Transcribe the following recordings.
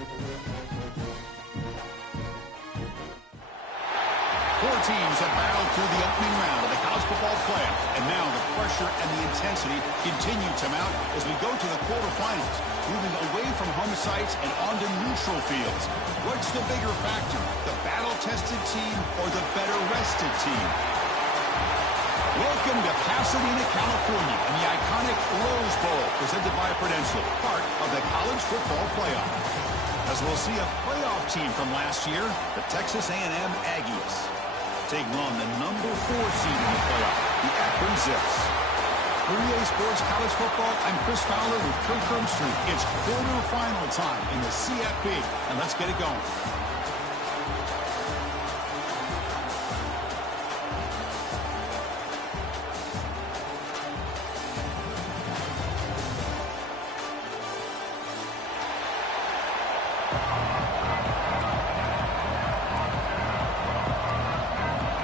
Four teams have battled through the opening round of the college football playoff, and now the pressure and the intensity continue to mount as we go to the quarterfinals, moving away from home sites and onto neutral fields. What's the bigger factor, the battle-tested team or the better-rested team? Welcome to Pasadena, California, and the iconic Rose Bowl, presented by Prudential, part of the college football playoff. As we'll see a playoff team from last year, the Texas A&M Aggies, taking on the number 4 seed in the playoff, the Akron Zips. For EA Sports College Football, I'm Chris Fowler with Kirk Herbstreit. It's quarterfinal time in the CFB, and let's get it going.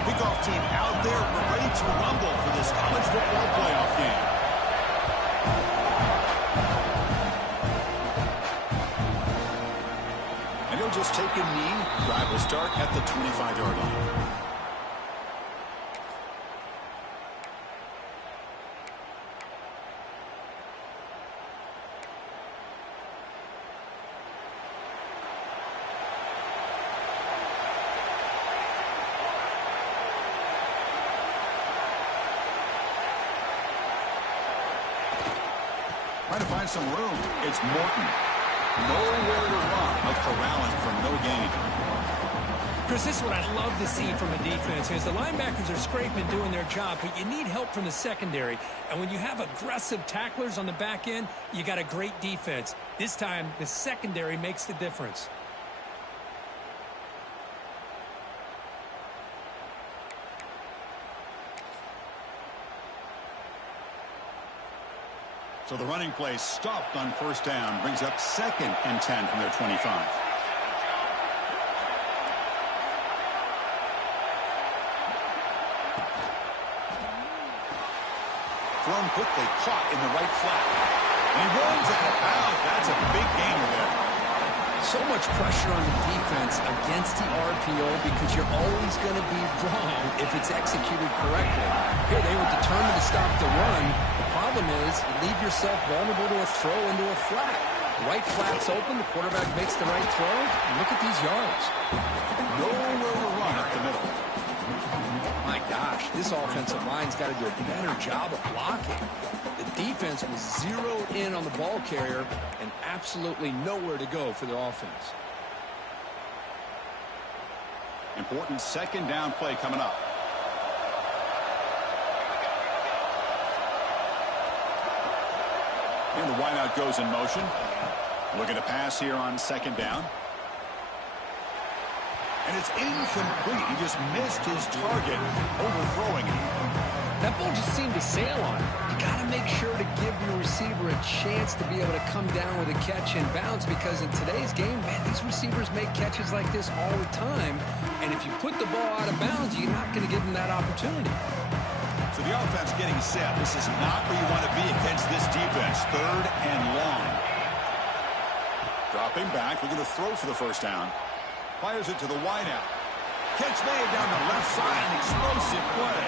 Kickoff team out there, we're ready to rumble for this college football playoff game. And he'll just take a knee. Drive will start at the 25-yard line. Trying to find some room. It's Morton. Nowhere to run, but corralling from no gain. Chris, this is what I love to see from a defense is the linebackers are scraping, doing their job, but you need help from the secondary. And when you have aggressive tacklers on the back end, you got a great defense. This time, the secondary makes the difference. So the running play stopped on first down, brings up 2nd and 10 from their 25. Thrown quickly, caught in the right flat. And he runs out of bounds. That's a big gainer there. So much pressure on the defense against the RPO because you're always going to be wrong if it's executed correctly. Here, they were determined to stop the run. The problem is you leave yourself vulnerable to a throw into a flat. Right flat's open. The quarterback makes the right throw. Look at these yards. Nowhere to run up the middle. My gosh, this offensive line's got to do a better job of blocking. The defense was zeroed in on the ball carrier and absolutely nowhere to go for the offense. Important 2nd down play coming up. And the wideout goes in motion. Looking to pass here on 2nd down. And it's incomplete. He just missed his target, overthrowing it. That ball just seemed to sail on it. You got to make sure to give your receiver a chance to be able to come down with a catch and bounce because in today's game, man, these receivers make catches like this all the time. And if you put the ball out of bounds, you're not going to give them that opportunity. So the offense getting set. This is not where you want to be against this defense. 3rd and long. Dropping back, looking to throw for the first down. Fires it to the wideout. Catch made down the left side. An explosive play.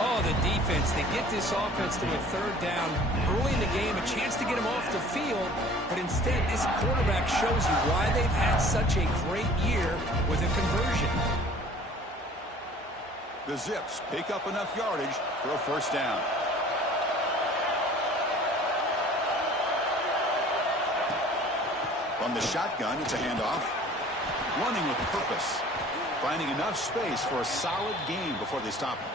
Oh, the defense. They get this offense to a 3rd down early in the game, a chance to get them off the field. But instead, this quarterback shows you why they've had such a great year with a conversion. The Zips pick up enough yardage for a first down. From the shotgun, it's a handoff. Running with purpose. Finding enough space for a solid gain before they stop him.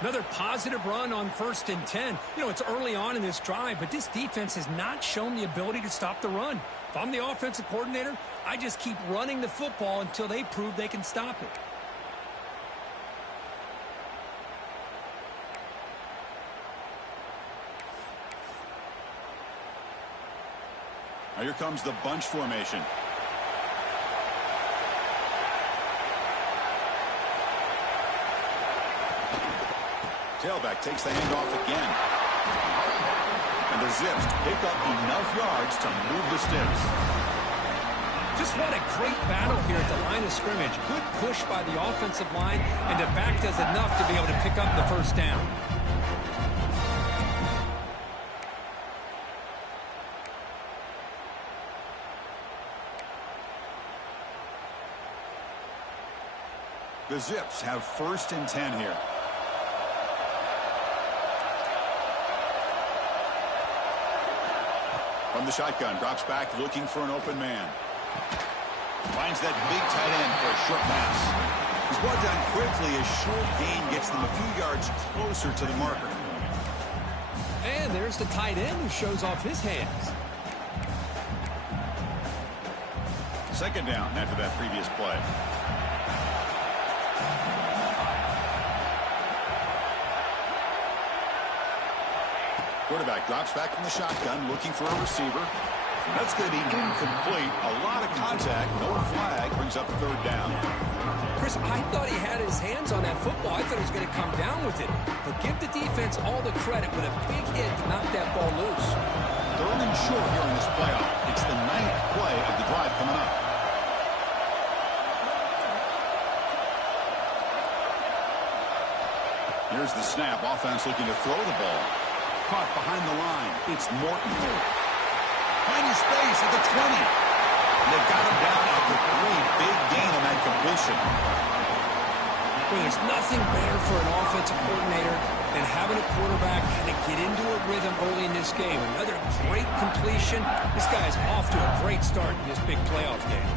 Another positive run on 1st and 10. You know, it's early on in this drive, but this defense has not shown the ability to stop the run. If I'm the offensive coordinator, I just keep running the football until they prove they can stop it. Now here comes the bunch formation. Tailback takes the handoff again. And the Zips pick up enough yards to move the sticks. Just what a great battle here at the line of scrimmage. Good push by the offensive line, and the back does enough to be able to pick up the first down. The Zips have 1st and 10 here. From the shotgun, drops back looking for an open man. Finds that big tight end for a short pass. He's brought down quickly. A short gain gets them a few yards closer to the marker. And there's the tight end who shows off his hands. 2nd down after that previous play. Quarterback drops back from the shotgun, looking for a receiver. That's going to be incomplete. A lot of contact. No flag. Brings up 3rd down. Chris, I thought he had his hands on that football. I thought he was going to come down with it. But give the defense all the credit with a big hit to knock that ball loose. 3rd and short here in this playoff. It's the 9th play of the drive coming up. Here's the snap. Offense looking to throw the ball. Caught behind the line. It's Morton. Finding space at the 20. And they've got him down at the 3. Big gain on that completion. Well, there's nothing better for an offensive coordinator than having a quarterback kind of get into a rhythm early in this game. Another great completion. This guy's off to a great start in this big playoff game.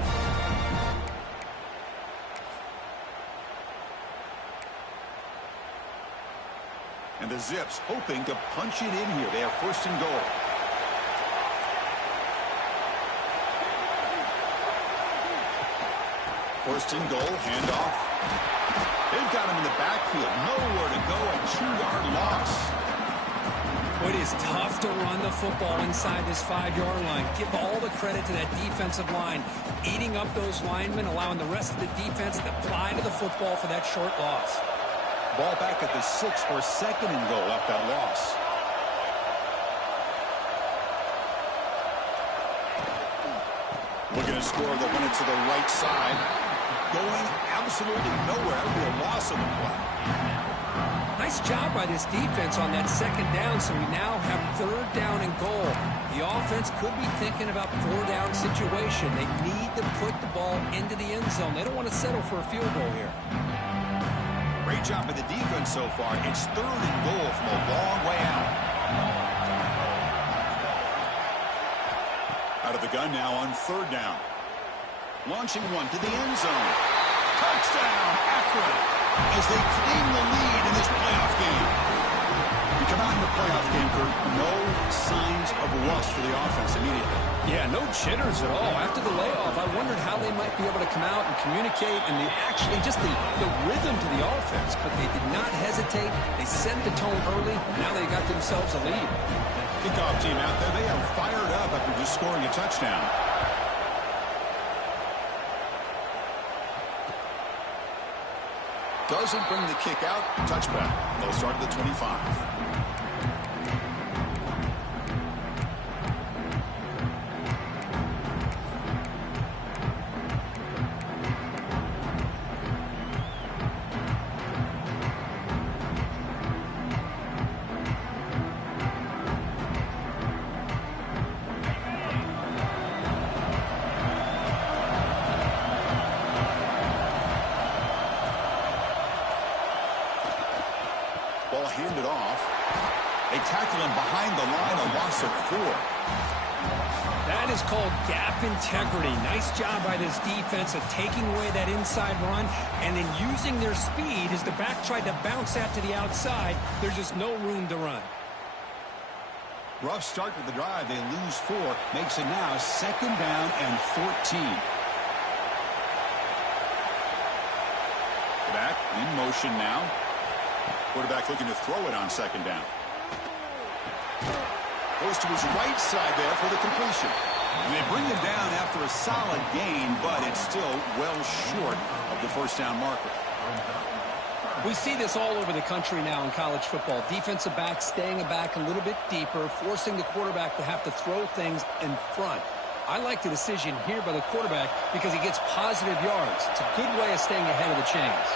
And the Zips hoping to punch it in here. They have 1st and goal. First and goal, handoff. They've got him in the backfield. Nowhere to go, a 2-yard loss. It is tough to run the football inside this 5-yard line. Give all the credit to that defensive line. Eating up those linemen, allowing the rest of the defense to fly to the football for that short loss. Ball back at the 6 for 2nd and goal after that loss. Looking to score, they'll run it to the right side. Going absolutely nowhere. That would be a loss on the play. Nice job by this defense on that 2nd down, so we now have 3rd down and goal. The offense could be thinking about 4-down situation. They need to put the ball into the end zone. They don't want to settle for a field goal here. Great job by the defense so far. It's 3rd and goal from a long way out. Out of the gun now on 3rd down. Launching one to the end zone. Touchdown, Akron, as they claim the lead in this playoff game. You come out in the playoff game, Kurt, no signs of rust for the offense immediately. Yeah, no jitters at all. After the layoff, I wondered how they might be able to come out and communicate and actually just the rhythm to the offense. But they did not hesitate. They set the tone early. Now they got themselves a lead. Kickoff team out there. They are fired up after just scoring a touchdown. Doesn't bring the kick out. Touchback. They'll start at the 25. Ball handed off. They tackle him behind the line, a loss of 4. That is called gap integrity. Nice job by this defense of taking away that inside run and then using their speed as the back tried to bounce out to the outside. There's just no room to run. Rough start to the drive. They lose 4. Makes it now 2nd down and 14. Back in motion now. Quarterback looking to throw it on 2nd down. Goes to his right side there for the completion. And they bring it down after a solid gain, but it's still well short of the 1st down marker. We see this all over the country now in college football. Defensive backs staying back a little bit deeper, forcing the quarterback to have to throw things in front. I like the decision here by the quarterback because he gets positive yards. It's a good way of staying ahead of the chains.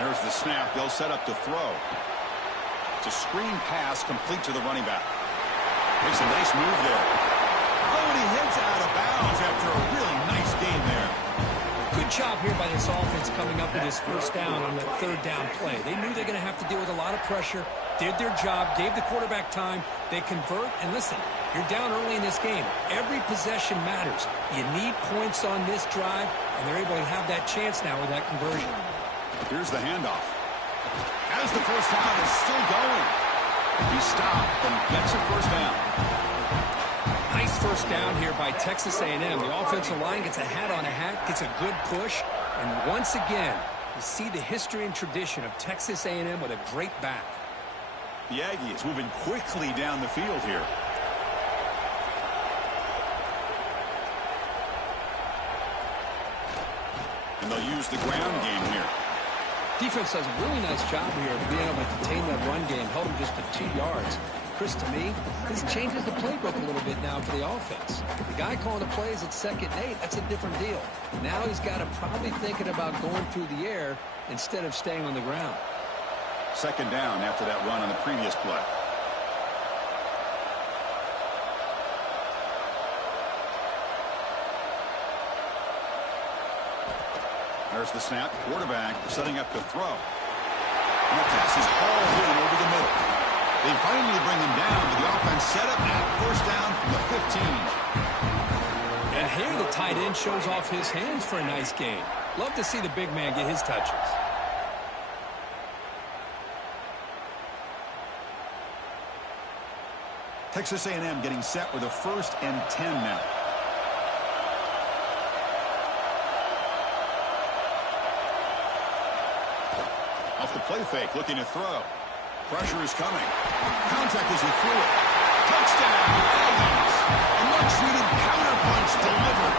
Here's the snap. They'll set up to throw. It's a screen pass complete to the running back. Makes a nice move there. Oh, and he heads out of bounds after a really nice game there. Good job here by this offense coming up with this first down on that third down play. They knew they're going to have to deal with a lot of pressure, did their job, gave the quarterback time. They convert, and listen, you're down early in this game. Every possession matters. You need points on this drive, and they're able to have that chance now with that conversion. Here's the handoff. As the first down is still going. He stopped and gets a first down. Nice first down here by Texas A&M. The offensive line gets a hat on a hat, gets a good push, and once again, you see the history and tradition of Texas A&M with a great back. The Aggies moving quickly down the field here. And they'll use the ground game here. Defense does a really nice job here of being able to contain that run game, held him just to 2 yards. Chris, to me, this changes the playbook a little bit now for the offense. The guy calling the plays at 2nd and 8, that's a different deal. Now he's got to probably thinking about going through the air instead of staying on the ground. 2nd down after that run on the previous play. There's the snap. Quarterback setting up to throw. And the pass is hauled in over the middle. They finally bring him down, but the offense set up at first down from the 15. And here the tight end shows off his hands for a nice game. Love to see the big man get his touches. Texas A&M getting set with a 1st and 10 now. Off the play fake, looking to throw. Pressure is coming. Contact as he threw it. Touchdown, Aggies. A much-needed counterpunch delivered.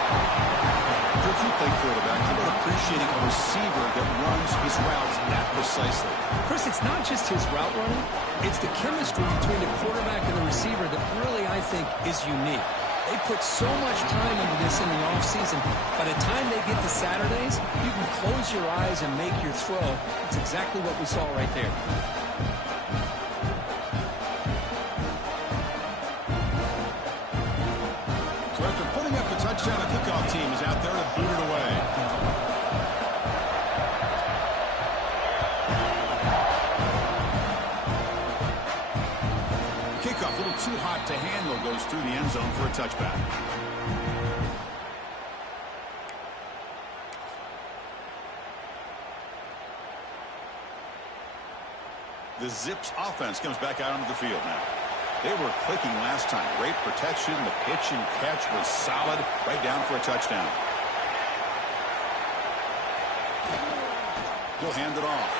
If you play quarterback, how about appreciating a receiver that runs his routes that precisely? Chris, it's not just his route running. It's the chemistry between the quarterback and the receiver that really, I think, is unique. They put so much time into this in the offseason. By the time they get to Saturdays, you can close your eyes and make your throw. It's exactly what we saw right there. So after putting up the touchdown, the kickoff team is out there to boot it away. Kickoff, a little too hot to handle, goes through the end zone for a touchback. The Zips offense comes back out onto the field now. They were clicking last time. Great protection. The pitch and catch was solid. Right down for a touchdown. He'll hand it off.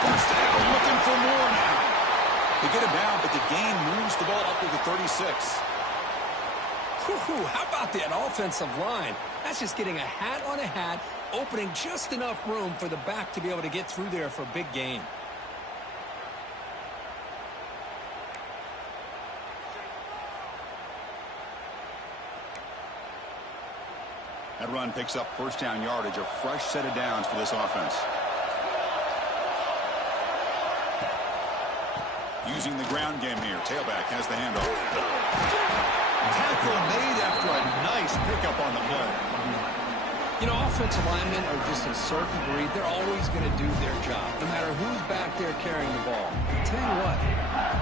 First down, looking for more now. They get him down, but the gain moves the ball up to the 36. Whew, how about that offensive line? That's just getting a hat on a hat, opening just enough room for the back to be able to get through there for a big gain. That run picks up first down yardage, a fresh set of downs for this offense. Using the ground game here. Tailback has the handoff. Tackle made after a nice pickup on the play. You know, offensive linemen are just a certain breed. They're always going to do their job, no matter who's back there carrying the ball. I'll tell you what,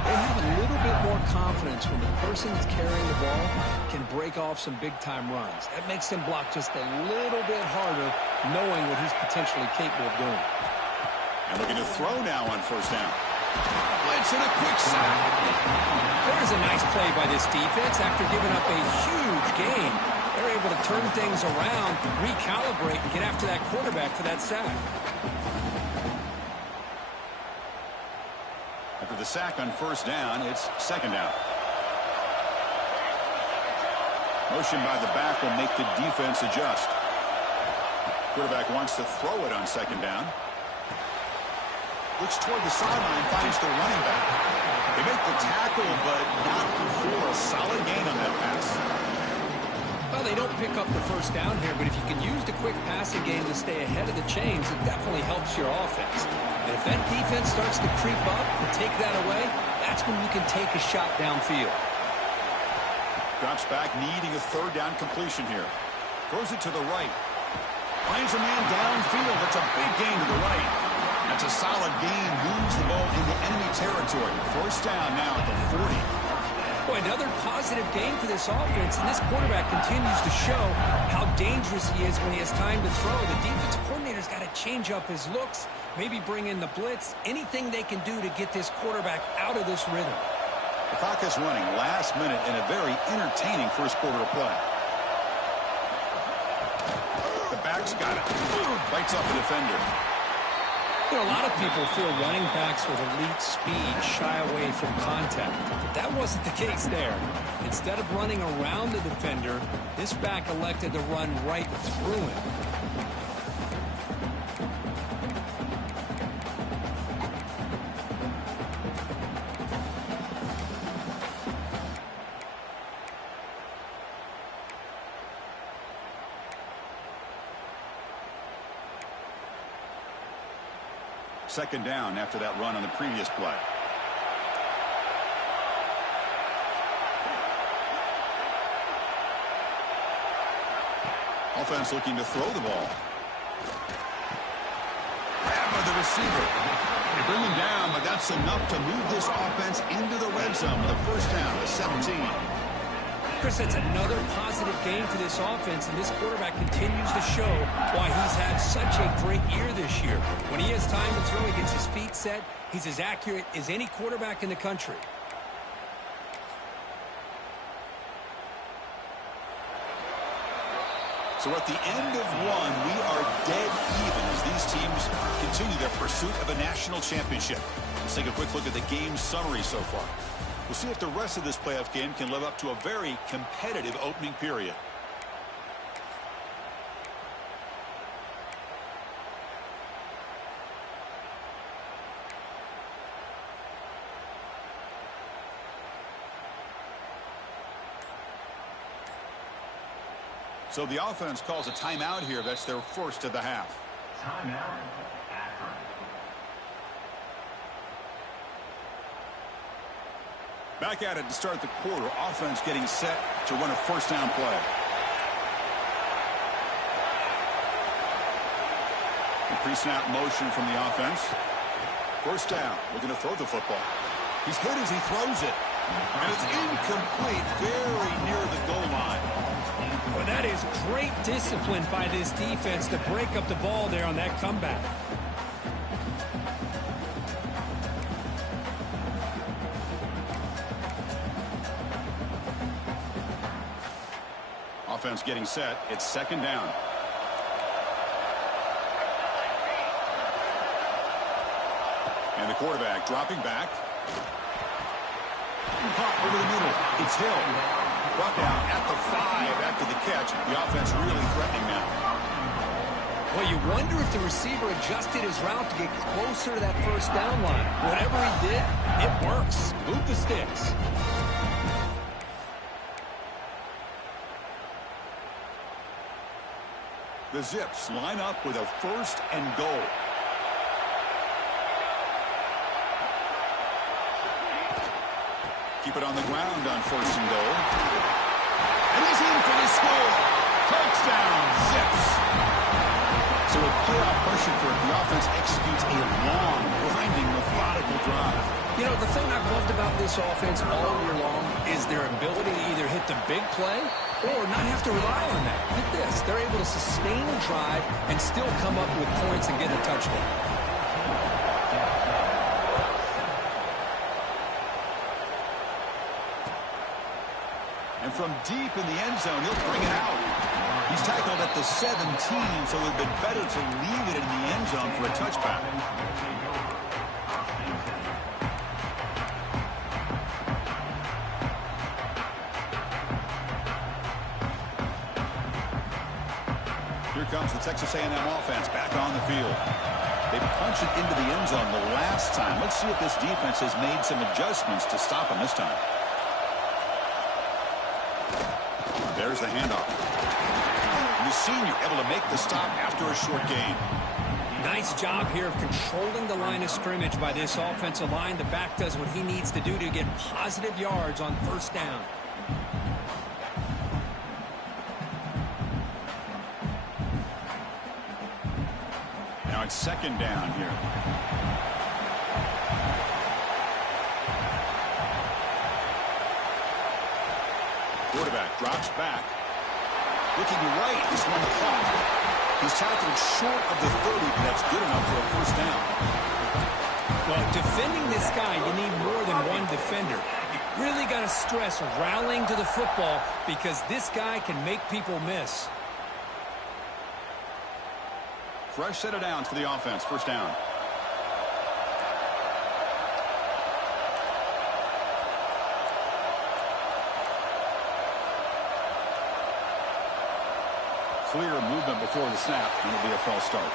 they have a little bit more confidence when the person that's carrying the ball can break off some big-time runs. That makes them block just a little bit harder, knowing what he's potentially capable of doing. And looking to throw now on first down. Blitz and a quick sack. There's a nice play by this defense after giving up a huge gain. They're able to turn things around, recalibrate, and get after that quarterback for that sack. After the sack on first down, it's second down. Motion by the back will make the defense adjust. Quarterback wants to throw it on second down. Looks toward the sideline, finds the running back. They make the tackle, but not before a solid gain on that pass. Well, they don't pick up the first down here, but if you can use the quick passing game to stay ahead of the chains, it definitely helps your offense. And if that defense starts to creep up and take that away, that's when you can take a shot downfield. Drops back, needing a third down completion here. Throws it to the right. Finds a man downfield. That's a big gain to the right. That's a solid gain. Moves the ball into enemy territory. First down now at the 40. Boy, another positive game for this offense, and this quarterback continues to show how dangerous he is when he has time to throw. The defensive coordinator's got to change up his looks, maybe bring in the blitz, anything they can do to get this quarterback out of this rhythm. The clock is running last minute in a very entertaining first quarter of play. The back's got it. Bites off the defender. You know, a lot of people feel running backs with elite speed shy away from contact. But that wasn't the case there. Instead of running around the defender, this back elected to run right through him. Second down after that run on the previous play. Offense looking to throw the ball. Grab by the receiver. They bring him down, but that's enough to move this offense into the red zone with a first down to 17. Chris, that's another positive game for this offense, and this quarterback continues to show why he's had such a great year this year. When he has time to throw, he gets his feet set. He's as accurate as any quarterback in the country. So at the end of one, we are dead even as these teams continue their pursuit of a national championship. Let's take a quick look at the game summary so far. We'll see if the rest of this playoff game can live up to a very competitive opening period. So the offense calls a timeout here. That's their first of the half. Timeout, Akron. Back at it to start the quarter. Offense getting set to run a first down play. The pre-snap motion from the offense. First down. Looking to throw the football. He's hit as he throws it. And it's incomplete, very near the goal line. Well, that is great discipline by this defense to break up the ball there on that comeback. Offense getting set. It's second down. And the quarterback dropping back. Pop over the middle. It's Hill. Brought down at the 5 after the catch. The offense really threatening now. Well, you wonder if the receiver adjusted his route to get closer to that first down line. Whatever he did, it works. Move the sticks. The Zips line up with a first and goal. Keep it on the ground on first and goal. And he's in for the score. Touchdown, Zips. So with playoff pressure for it, the offense executes a long, grinding, methodical drive. You know, the thing I've loved about this offense all year long is their ability to either hit the big play or not have to rely on that. Look at this. They're able to sustain the drive and still come up with points and get a touchdown. And from deep in the end zone, he'll bring it out. He's tackled at the 17, so it would have been better to leave it in the end zone for a touchback. Here comes the Texas A&M offense back on the field. They punched it into the end zone the last time. Let's see if this defense has made some adjustments to stop them this time. There's the handoff. And the senior able to make the stop after a short gain. Nice job here of controlling the line of scrimmage by this offensive line. The back does what he needs to do to get positive yards on first down. Now it's second down here. Quarterback drops back. Looking right, this one caught. He's tackled short of the 30, but that's good enough for a first down. Well, defending this guy, you need more than one defender. You really got to stress rallying to the football because this guy can make people miss. Fresh set of downs for the offense. First down. Clear movement before the snap, and it'll be a false start.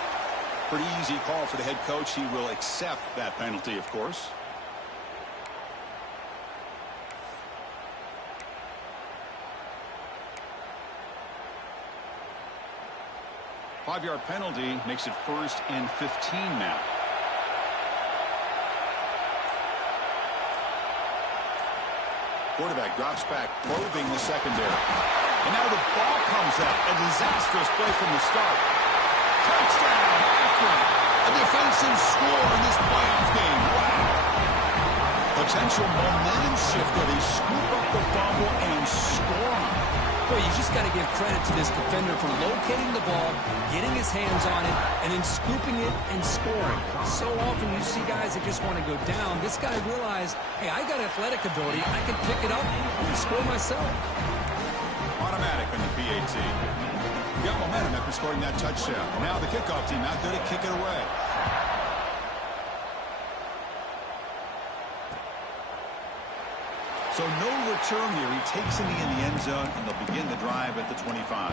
Pretty easy call for the head coach. He will accept that penalty, of course. Five-yard penalty makes it 1st and 15 now. Quarterback drops back, probing the secondary. And now the ball comes out. A disastrous play from the start. Touchdown, Akron. A defensive score in this playoff game. Wow. Potential momentum shifter. They scoop up the fumble and score on it. Well, you just got to give credit to this defender for locating the ball, getting his hands on it, and then scooping it and scoring. So often you see guys that just want to go down. This guy realized, hey, I got athletic ability. I can pick it up and score myself. Automatic on the PAT. Got momentum after scoring that touchdown. Now the kickoff team out there to kick it away. So no return here. He takes it in the end zone, and they'll begin the drive at the 25.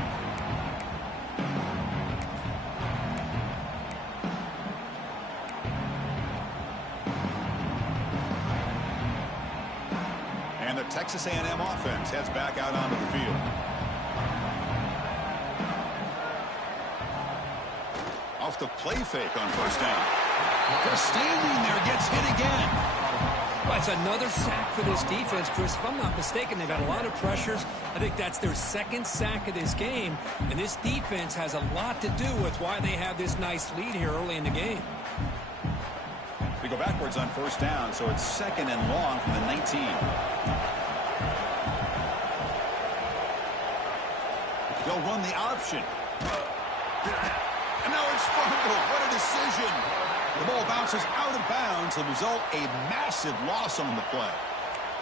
And the Texas A&M offense heads back out onto the field. Off the play fake on first down. Just standing there, gets hit again. Well, it's another sack for this defense, Chris. If I'm not mistaken, they've had a lot of pressures. I think that's their second sack of this game. And this defense has a lot to do with why they have this nice lead here early in the game. We go backwards on first down, so it's second and long from the 19. They'll run the option. And now it's fumbled. What a decision. The ball bounces out of bounds. The result, a massive loss on the play.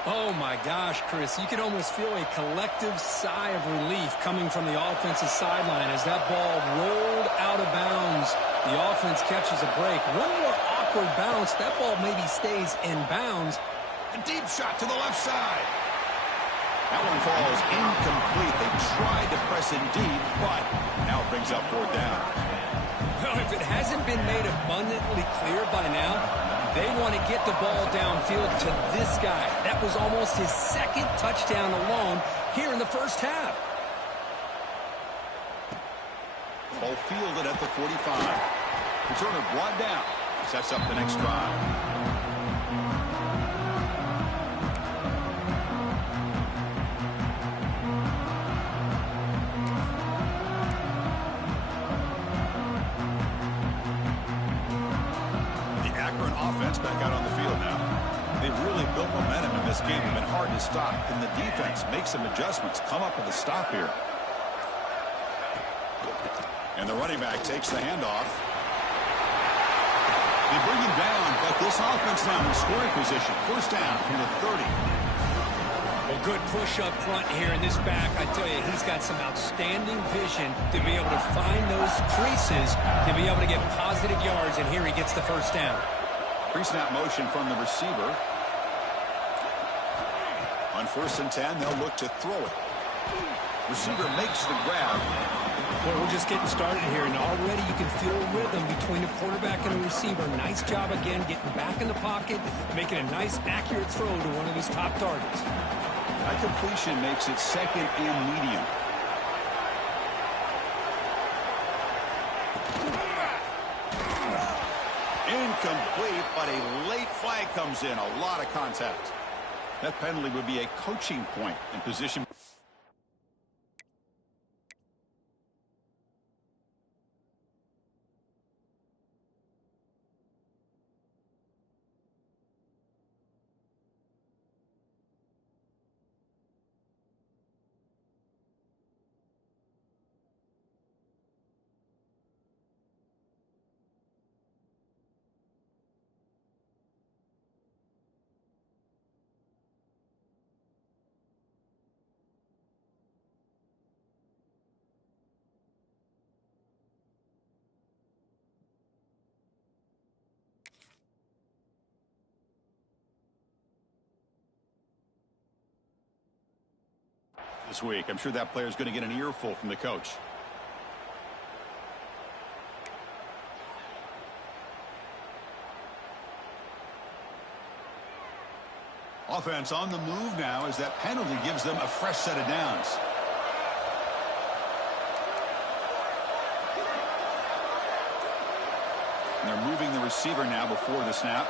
Oh, my gosh, Chris. You can almost feel a collective sigh of relief coming from the offensive sideline as that ball rolled out of bounds. The offense catches a break. One more awkward bounce. That ball maybe stays in bounds. A deep shot to the left side. That one falls incomplete. They tried to press in deep, but now it brings up 4th down. Well, if it hasn't been made abundantly clear by now, they want to get the ball downfield to this guy. That was almost his second touchdown alone here in the first half. Ball fielded at the 45. Returner brought down. Sets up the next drive. Back out on the field now. They've really built momentum in this game. It's been hard to stop. Can the defense make some adjustments? Come up with a stop here. And the running back takes the handoff. They bring him down, but this offense now in scoring position. First down from the 30. Well, good push up front here in this back. I tell you, he's got some outstanding vision to be able to find those creases, to be able to get positive yards, and here he gets the first down. Pre-snap motion from the receiver. On 1st and 10, they'll look to throw it. Receiver makes the grab. Well, we're just getting started here, and already you can feel a rhythm between the quarterback and the receiver. Nice job again getting back in the pocket, making a nice, accurate throw to one of his top targets. That completion makes it second and medium. Incomplete, but a late flag comes in. A lot of contact. That penalty would be a coaching point in position. This week, I'm sure that player is going to get an earful from the coach. Offense on the move now as that penalty gives them a fresh set of downs. And they're moving the receiver now before the snap.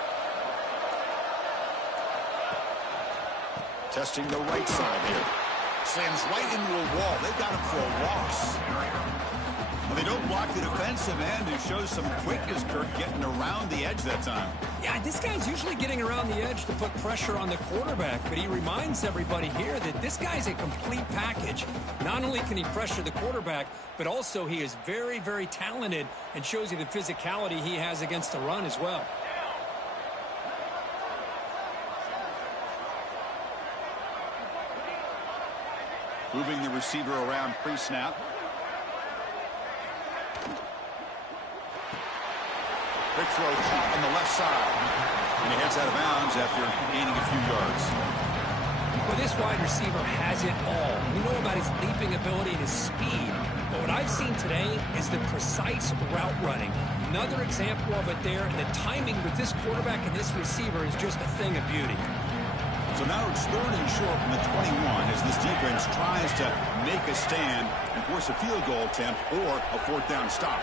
Testing the right side here. Slams right into a wall. They've got him for a loss. Well, they don't block the defensive end, who shows some quickness, Kirk, getting around the edge that time. Yeah, this guy's usually getting around the edge to put pressure on the quarterback, but he reminds everybody here that this guy's a complete package. Not only can he pressure the quarterback, but also he is very, very talented and shows you the physicality he has against the run as well. Moving the receiver around pre-snap. Quick throw caught on the left side. And he heads out of bounds after gaining a few yards. Well, this wide receiver has it all. We know about his leaping ability and his speed. But what I've seen today is the precise route running. Another example of it there, and the timing with this quarterback and this receiver is just a thing of beauty. So now it's third and short from the 21 as this defense tries to make a stand and force a field goal attempt or a fourth down stop.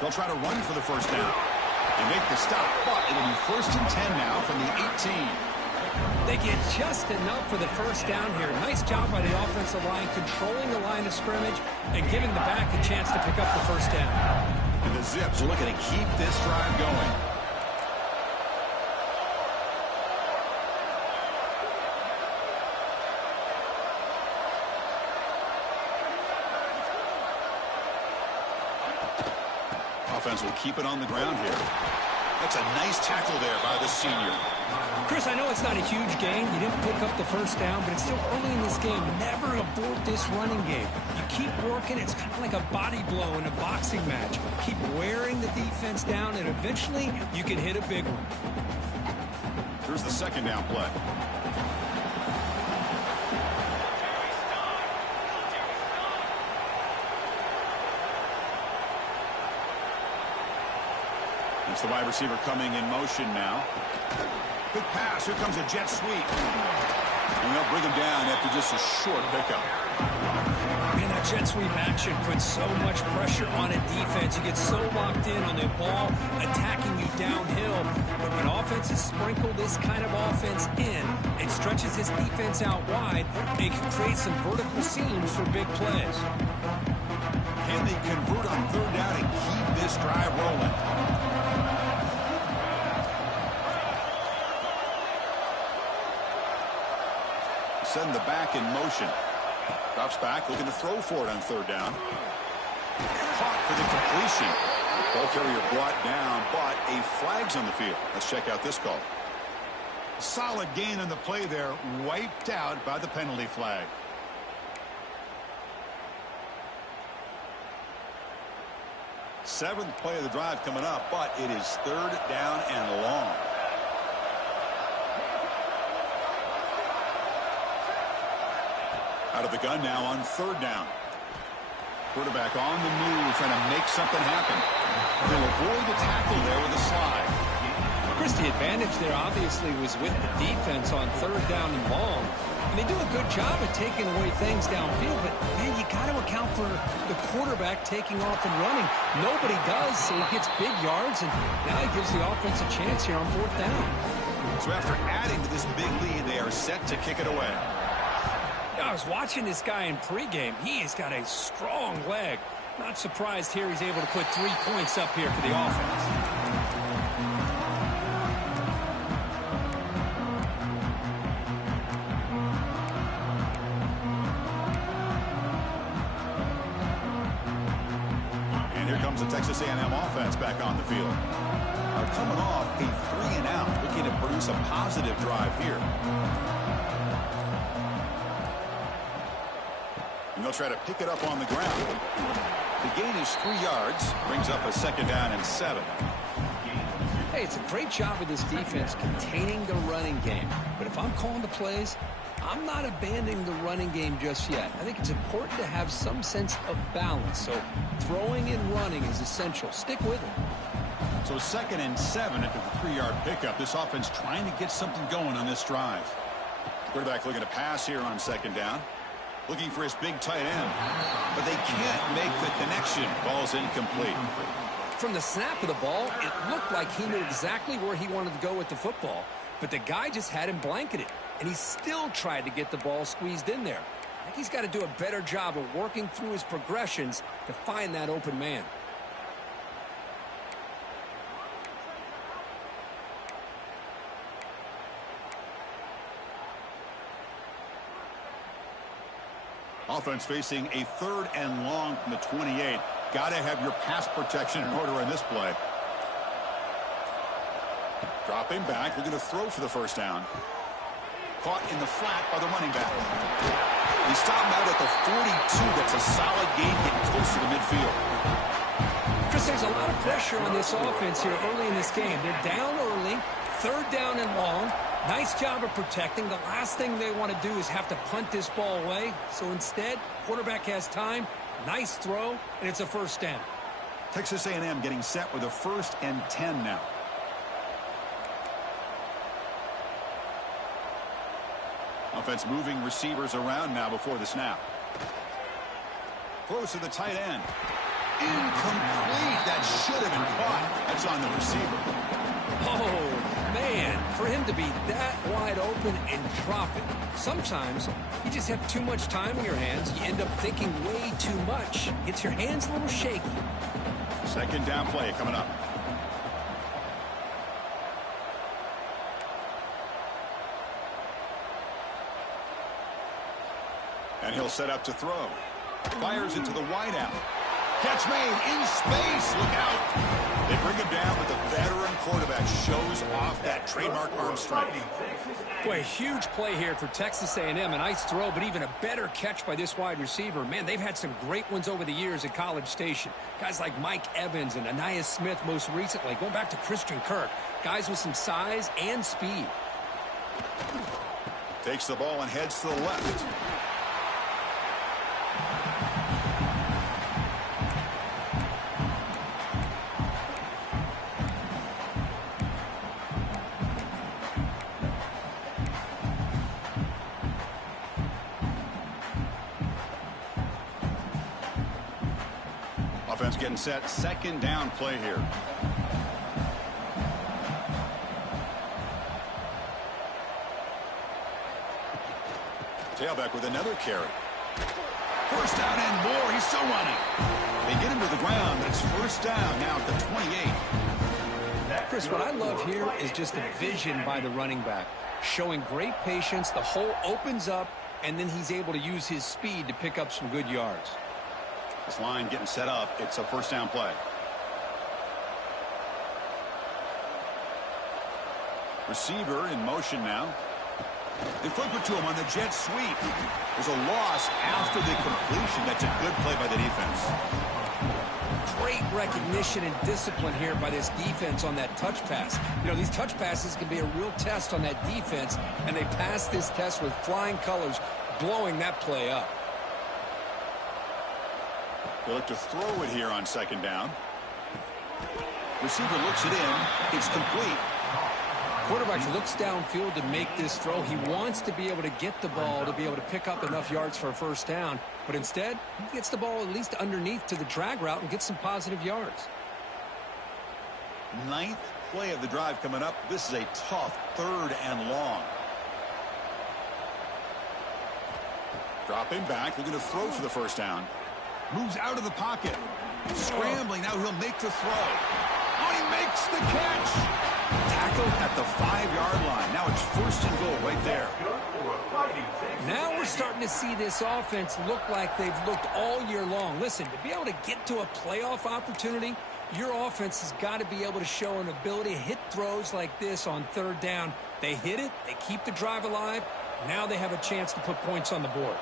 They'll try to run for the first down. They make the stop, but it'll be 1st and 10 now from the 18. They get just enough for the first down here. Nice job by the offensive line, controlling the line of scrimmage and giving the back a chance to pick up the first down. And the Zips are looking to keep this drive going. Offense will keep it on the ground here. That's a nice tackle there by the senior. Chris, I know it's not a huge gain. You didn't pick up the first down, but it's still early in this game. Never abort this running game. You keep working. It's kind of like a body blow in a boxing match. Keep wearing the defense down, and eventually you can hit a big one. Here's the second down play. It's the wide receiver coming in motion now. Quick pass. Here comes a jet sweep. And they'll bring him down after just a short pickup. Man, that jet sweep action puts so much pressure on a defense. You get so locked in on the ball attacking you downhill. But when offenses sprinkle this kind of offense in, it stretches this defense out wide and can create some vertical seams for big plays. Can they convert on third down and keep this drive rolling? Send the back in motion. Drops back, looking to throw for it on third down. Caught for the completion. Ball carrier brought down, but a flag's on the field. Let's check out this call. Solid gain on the play there, wiped out by the penalty flag. Seventh play of the drive coming up, but it is third down and long. Out of the gun now on third down. Quarterback on the move, trying to make something happen. They'll avoid the tackle there with a slide. Chris, the advantage there obviously was with the defense on third down and long. And they do a good job of taking away things downfield, but, man, you got to account for the quarterback taking off and running. Nobody does, so he gets big yards, and now he gives the offense a chance here on fourth down. So after adding to this big lead, they are set to kick it away. I was watching this guy in pregame. He has got a strong leg. Not surprised here he's able to put 3 points up here for the offense. The Texas A&M offense back on the field. Are coming off a 3-and-out, looking to produce a positive drive here. And they'll try to pick it up on the ground. The gain is 3 yards, brings up a 2nd down and 7. Hey, it's a great job of this defense containing the running game. But if I'm calling the plays, I'm not abandoning the running game just yet. I think it's important to have some sense of balance. So throwing and running is essential. Stick with it. So 2nd and 7 after the 3-yard pickup. This offense trying to get something going on this drive. Quarterback looking to pass here on 2nd down. Looking for his big tight end. But they can't make the connection. Ball's incomplete. From the snap of the ball, it looked like he knew exactly where he wanted to go with the football. But the guy just had him blanketed. And he still tried to get the ball squeezed in there. I think he's got to do a better job of working through his progressions to find that open man. Offense facing a 3rd and long from the 28. Got to have your pass protection in order in this play. Dropping back, looking to throw for the 1st down. Caught in the flat by the running back. He stopped out at the 42. That's a solid gain, getting closer to midfield. Chris, there's a lot of pressure on this offense here early in this game. They're down early, 3rd down and long. Nice job of protecting. The last thing they want to do is have to punt this ball away. So instead, quarterback has time. Nice throw, and it's a 1st down. Texas A&M getting set with a 1st and 10 now. Offense moving receivers around now before the snap. Throws to the tight end. Incomplete. That should have been caught. That's on the receiver. Oh, man. For him to be that wide open and drop it. Sometimes you just have too much time in your hands. You end up thinking way too much. Gets your hands a little shaky. 2nd down play coming up. And he'll set up to throw. Fires it to the wideout. Catch made in space. Look out. They bring him down, but the veteran quarterback shows off that trademark arm strength. Boy, a huge play here for Texas A&M. A nice throw, but even a better catch by this wide receiver. Man, they've had some great ones over the years at College Station. Guys like Mike Evans and Anais Smith most recently. Going back to Christian Kirk. Guys with some size and speed. Takes the ball and heads to the left. Offense getting set. 2nd down play here. Tailback with another carry. 1st down and more. He's still running. They get him to the ground, but it's 1st down now at the 28. Chris, what I love here is just the vision by the running back. Showing great patience. The hole opens up, and then he's able to use his speed to pick up some good yards. This line getting set up. It's a 1st down play. Receiver in motion now. They flip it to him on the jet sweep. There's a loss after the completion. That's a good play by the defense. Great recognition and discipline here by this defense on that touch pass. You know, these touch passes can be a real test on that defense, and they pass this test with flying colors. blowing that play up. They look to throw it here on second down. Receiver looks it in. It's complete. Quarterback looks downfield to make this throw. He wants to be able to get the ball to be able to pick up enough yards for a first down. But instead, he gets the ball at least underneath to the drag route and gets some positive yards. Ninth play of the drive coming up. This is a tough 3rd and long. Dropping back. They're going to throw for the first down. Moves out of the pocket. Scrambling. Now he'll make the throw. Oh, he makes the catch. Tackle at the 5-yard line. Now it's 1st and goal right there. Now we're starting to see this offense look like they've looked all year long. Listen, to be able to get to a playoff opportunity, your offense has got to be able to show an ability to hit throws like this on 3rd down. They hit it. They keep the drive alive. Now they have a chance to put points on the board.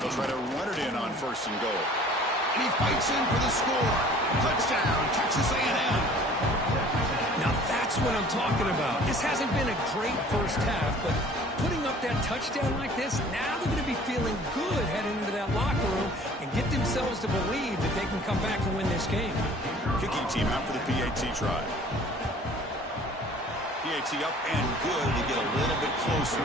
They'll try to run it in on 1st and goal. And he fights in for the score. Touchdown, Texas A&M. Now that's what I'm talking about. This hasn't been a great first half, but putting up that touchdown like this, now they're going to be feeling good heading into that locker room and get themselves to believe that they can come back and win this game. Kicking team out for the PAT try. PAT up and good to get a little bit closer.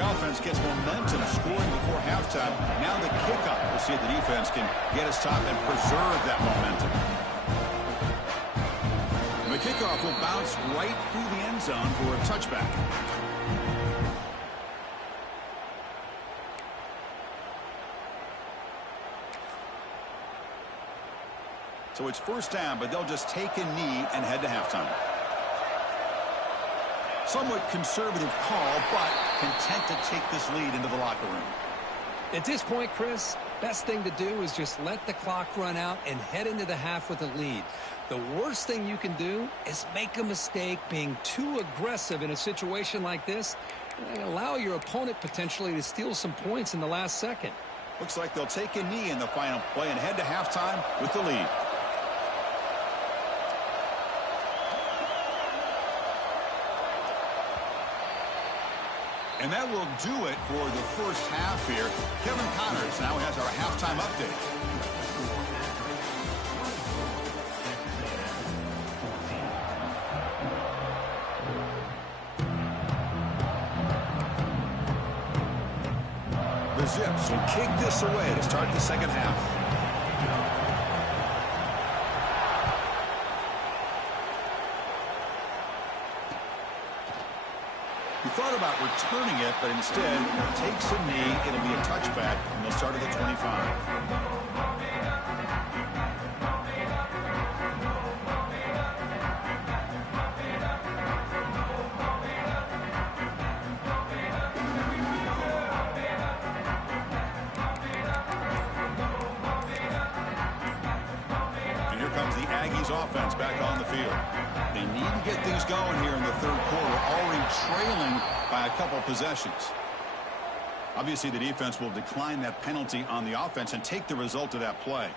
Offense gets momentum scoring before halftime. Now the kickoff. We'll see if the defense can get us top and preserve that momentum. And the kickoff will bounce right through the end zone for a touchback. So it's 1st down, but they'll just take a knee and head to halftime. Somewhat conservative call, but content to take this lead into the locker room. At this point, Chris, best thing to do is just let the clock run out and head into the half with a lead. The worst thing you can do is make a mistake being too aggressive in a situation like this and allow your opponent potentially to steal some points in the last second. Looks like they'll take a knee in the final play and head to halftime with the lead. And that will do it for the first half here. Kevin Connors now has our halftime update. The Zips will kick this away to start the second half. He thought about returning it, but instead takes a knee. It'll be a touchback, and they'll start at the 25. And here comes the Aggies offense back on the field. They need to get things going here in the 3rd quarter, already trailing by a couple possessions. Obviously, the defense will decline that penalty on the offense and take the result of that play.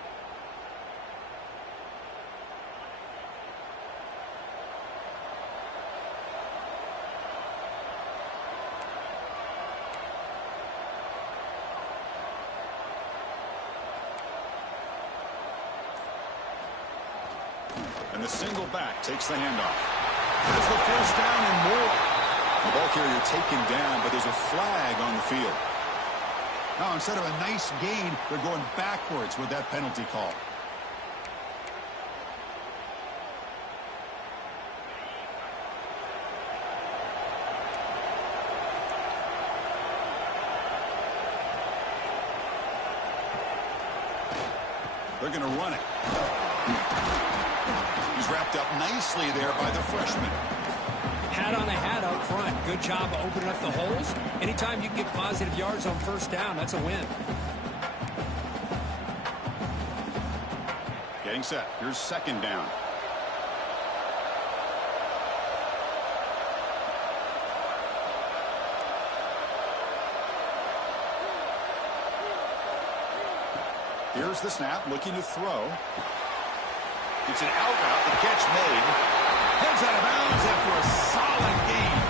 And the single back takes the handoff. There's the first down and more. The ball carrier taken down, but there's a flag on the field. Now, instead of a nice gain, they're going backwards with that penalty call. They're going to run it. He's wrapped up nicely there by the freshman. Hat on a hat up front. Good job opening up the holes. Anytime you can get positive yards on first down, that's a win. Getting set. Here's second down. Here's the snap, looking to throw. It's an out route, the catch made. Heads out of bounds after a solid game.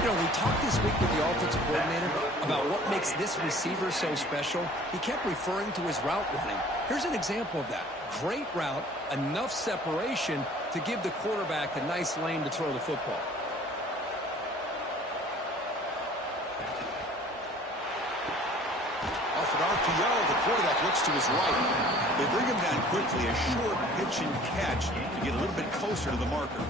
You know, we talked this week with the offensive coordinator about what makes this receiver so special. He kept referring to his route running. Here's an example of that. Great route, enough separation to give the quarterback a nice lane to throw the football. Off an RPO, the quarterback looks to his right. They bring him down quickly, a short pitch and catch to get a little bit closer to the marker.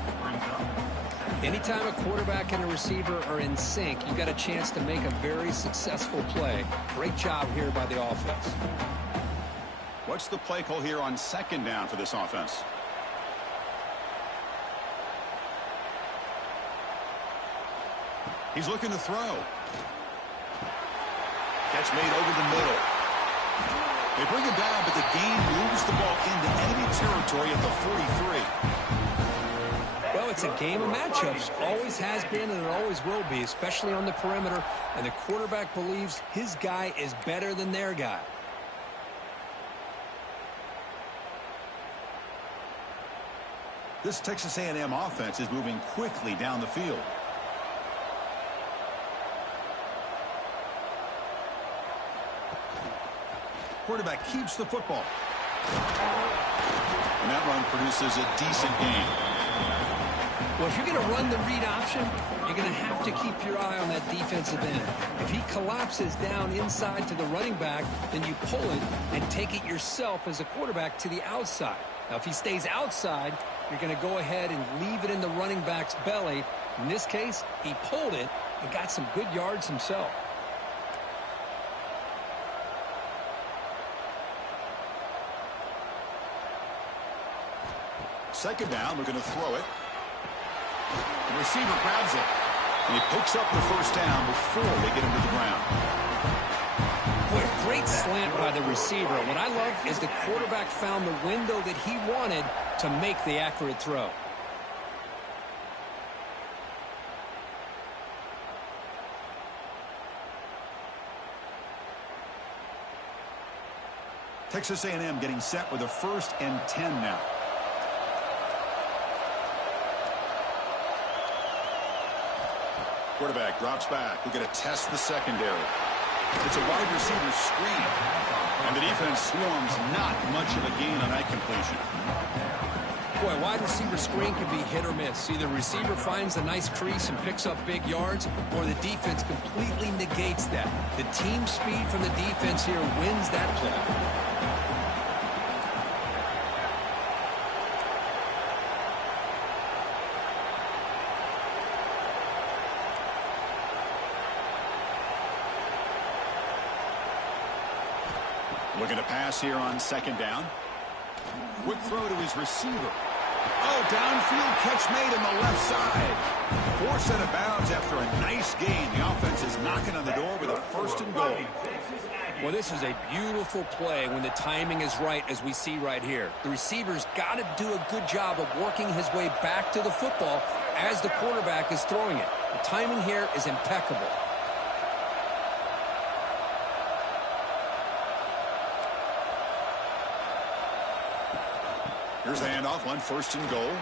Anytime a quarterback and a receiver are in sync, you got a chance to make a very successful play. Great job here by the offense. What's the play call here on second down for this offense? He's looking to throw. Catch made over the middle. They bring him down, but the game moves the ball into enemy territory at the 43. Well, it's a game of matchups. Always has been and it always will be, especially on the perimeter. And the quarterback believes his guy is better than their guy. This Texas A&M offense is moving quickly down the field. Quarterback keeps the football. And that run produces a decent gain. Well, if you're going to run the read option, you're going to have to keep your eye on that defensive end. If he collapses down inside to the running back, then you pull it and take it yourself as a quarterback to the outside. Now, if he stays outside, you're going to go ahead and leave it in the running back's belly. In this case, he pulled it and got some good yards himself. Second down, we're going to throw it. The receiver grabs it. And he picks up the first down before they get him to the ground. Boy, great slant by the receiver. What I love is the quarterback found the window that he wanted to make the accurate throw. Texas A&M getting set with a 1st and 10 now. Quarterback drops back. We're going to test the secondary. It's a wide receiver screen. And the defense swarms not much of a gain on that completion. Boy, wide receiver screen can be hit or miss. Either receiver finds a nice crease and picks up big yards, or the defense completely negates that. The team speed from the defense here wins that play. Looking to pass here on second down. Quick throw to his receiver. Oh, downfield catch made on the left side. 4 out of bounds after a nice gain. The offense is knocking on the door with a 1st and goal. Well, this is a beautiful play when the timing is right, as we see right here. The receiver's got to do a good job of working his way back to the football as the quarterback is throwing it. The timing here is impeccable. Here's the handoff on 1st and goal.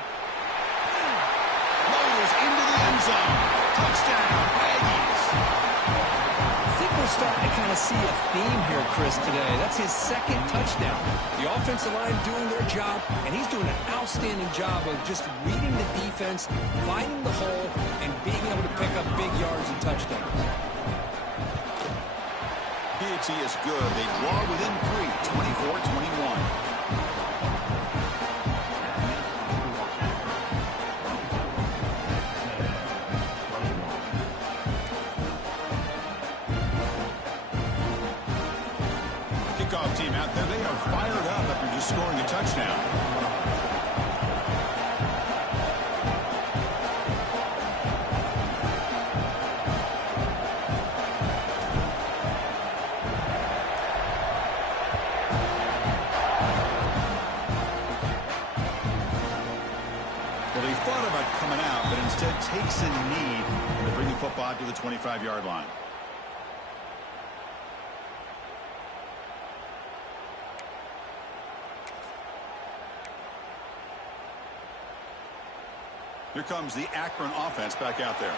Rolls into the end zone. Touchdown, Aggies. I think we're starting to kind of see a theme here, Chris, today. That's his 2nd touchdown. The offensive line doing their job, and he's doing an outstanding job of just reading the defense, finding the hole, and being able to pick up big yards and touchdowns. PAT is good. They draw within 3, 24-21. Team out there, they are fired up after just scoring a touchdown. Well, he thought about coming out, but instead takes a knee to bring the football to the 25-yard line. Here comes the Akron offense back out there.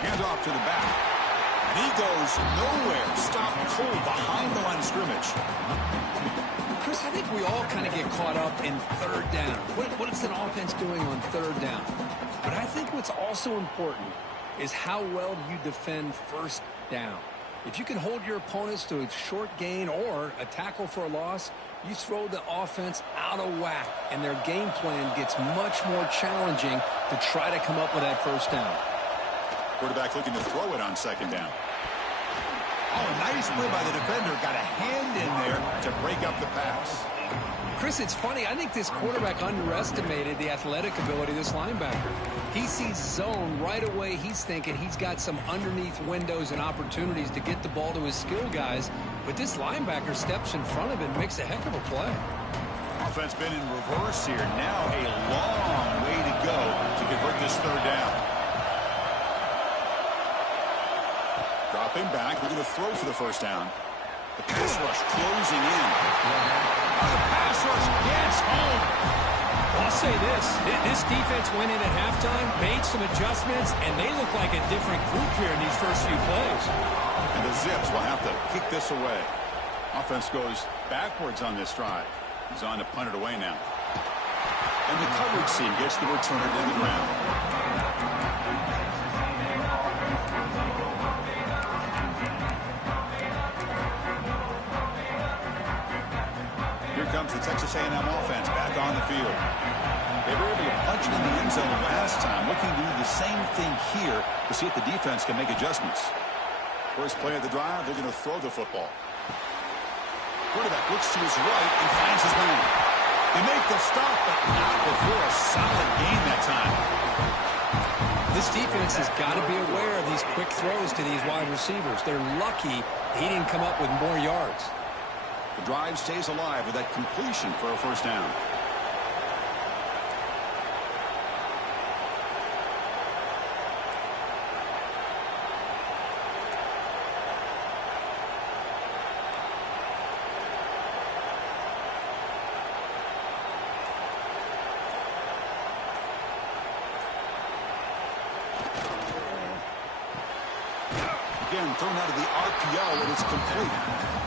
Hand off to the back. And he goes nowhere. Stopped cold behind the line of scrimmage. Chris, I think we all kind of get caught up in third down. What is an offense doing on third down? But I think what's also important is how well do you defend first down. If you can hold your opponents to a short gain or a tackle for a loss, you throw the offense out of whack, and their game plan gets much more challenging to try to come up with that first down. Quarterback looking to throw it on second down. Oh, nice play by the defender. Got a hand in there to break up the pass. Chris, it's funny. I think this quarterback underestimated the athletic ability of this linebacker. He sees zone right away. He's thinking he's got some underneath windows and opportunities to get the ball to his skill guys. But this linebacker steps in front of it and makes a heck of a play. Offense been in reverse here. Now a long way to go to convert this third down. Dropping back, looking to throw for the first down. The pass rush closing in. The pass rush gets home. Well, I'll say this defense went in at halftime, made some adjustments, and they look like a different group here in these first few plays. And the Zips will have to kick this away. Offense goes backwards on this drive. He's on to punt it away now. And the coverage team gets the returner to the ground. Here comes the Texas A&M offense back on the field. They were able to punch it in the end zone last time, looking to do the same thing here to see if the defense can make adjustments. First play of the drive, they're going to throw the football. Quarterback looks to his right and finds his man. They make the stop, but not before a solid gain that time. This defense has got to be aware of these quick throws to these wide receivers. They're lucky he didn't come up with more yards. The drive stays alive with that completion for a first down. Again, thrown out of the RPO, and it's complete.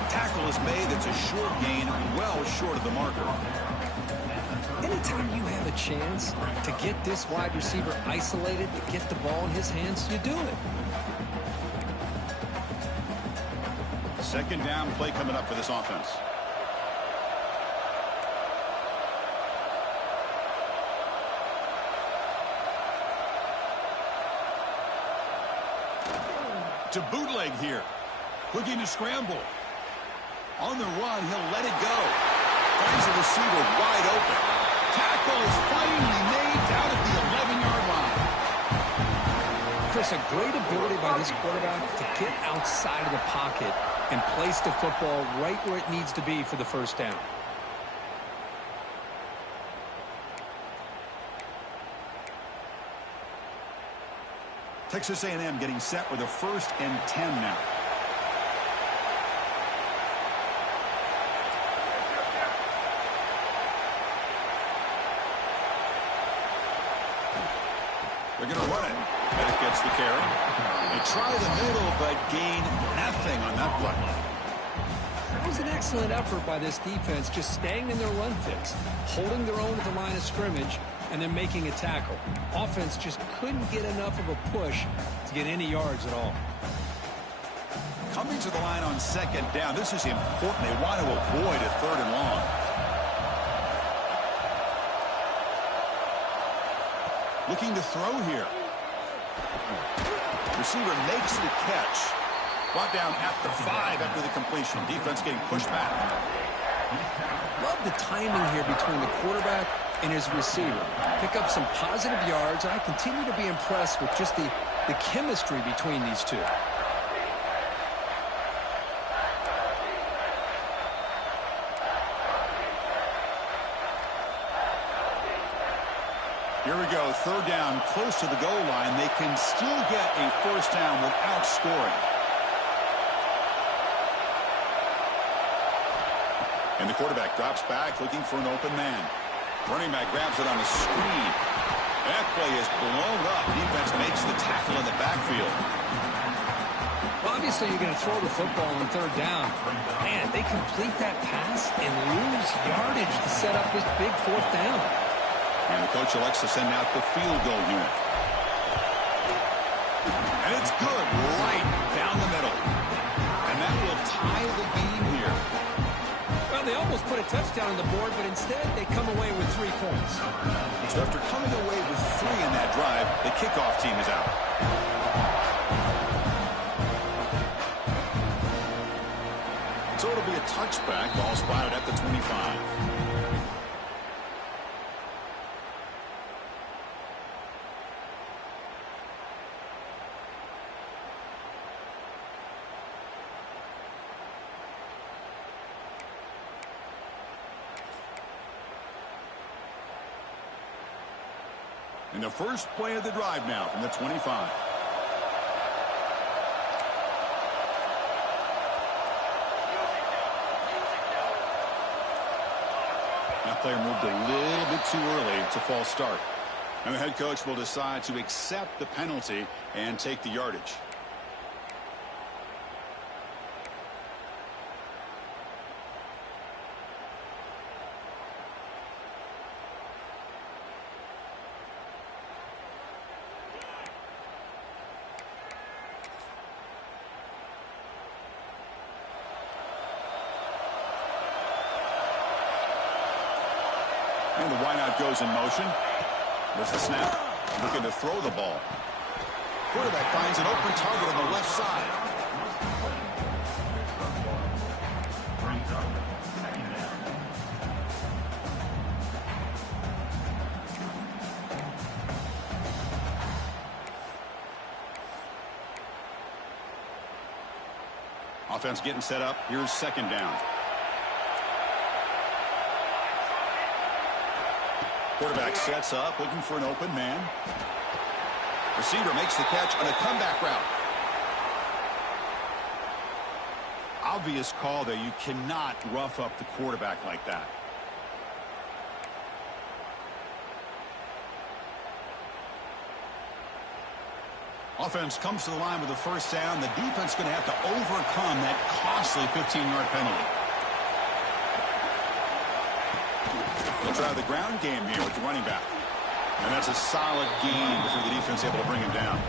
Tackle is made. It's a short gain, well short of the marker. Anytime you have a chance to get this wide receiver isolated, to get the ball in his hands, you do it. Second down play coming up for this offense. To bootleg here. Looking to scramble. On the run, he'll let it go. Finds a receiver wide open. Tackle is finally made down at the 11-yard line. Chris, a great ability by this quarterback to get outside of the pocket and place the football right where it needs to be for the first down. Texas A&M getting set with a 1st and 10 now. They're going to run it. Bennett gets the carry. They try the middle, but gain nothing on that play. That was an excellent effort by this defense, just staying in their run fix, holding their own at the line of scrimmage, and then making a tackle. Offense just couldn't get enough of a push to get any yards at all. Coming to the line on second down. This is important. They want to avoid a 3rd and long. Looking to throw here. Receiver makes the catch. Brought down at the 5 after the completion. Defense getting pushed back. Love the timing here between the quarterback and his receiver. Pick up some positive yards, and I continue to be impressed with just the chemistry between these two. Here we go, 3rd down, close to the goal line. They can still get a first down without scoring. And the quarterback drops back looking for an open man. Running back grabs it on a screen. That play is blown up. Defense makes the tackle in the backfield. Well, obviously, you're going to throw the football on third down. Man, they complete that pass and lose yardage to set up this big fourth down. And the coach elects to send out the field goal unit. And it's good right down the middle. And that will tie the game here. Well, they almost put a touchdown on the board, but instead they come away with 3 points. So after coming away with 3 in that drive, the kickoff team is out. So it'll be a touchback. Ball spotted at the 25. And the first play of the drive now from the 25. That player moved a little bit too early. It's a false start. And the head coach will decide to accept the penalty and take the yardage. And the wideout goes in motion. There's the snap. Looking to throw the ball. Quarterback finds an open target on the left side. Offense getting set up. Here's second down. Quarterback sets up, looking for an open man. Receiver makes the catch on a comeback route. Obvious call there. You cannot rough up the quarterback like that. Offense comes to the line with the first down. The defense going to have to overcome that costly 15-yard penalty. They'll try the ground game here with the running back. And that's a solid gain before the defense able to bring him down.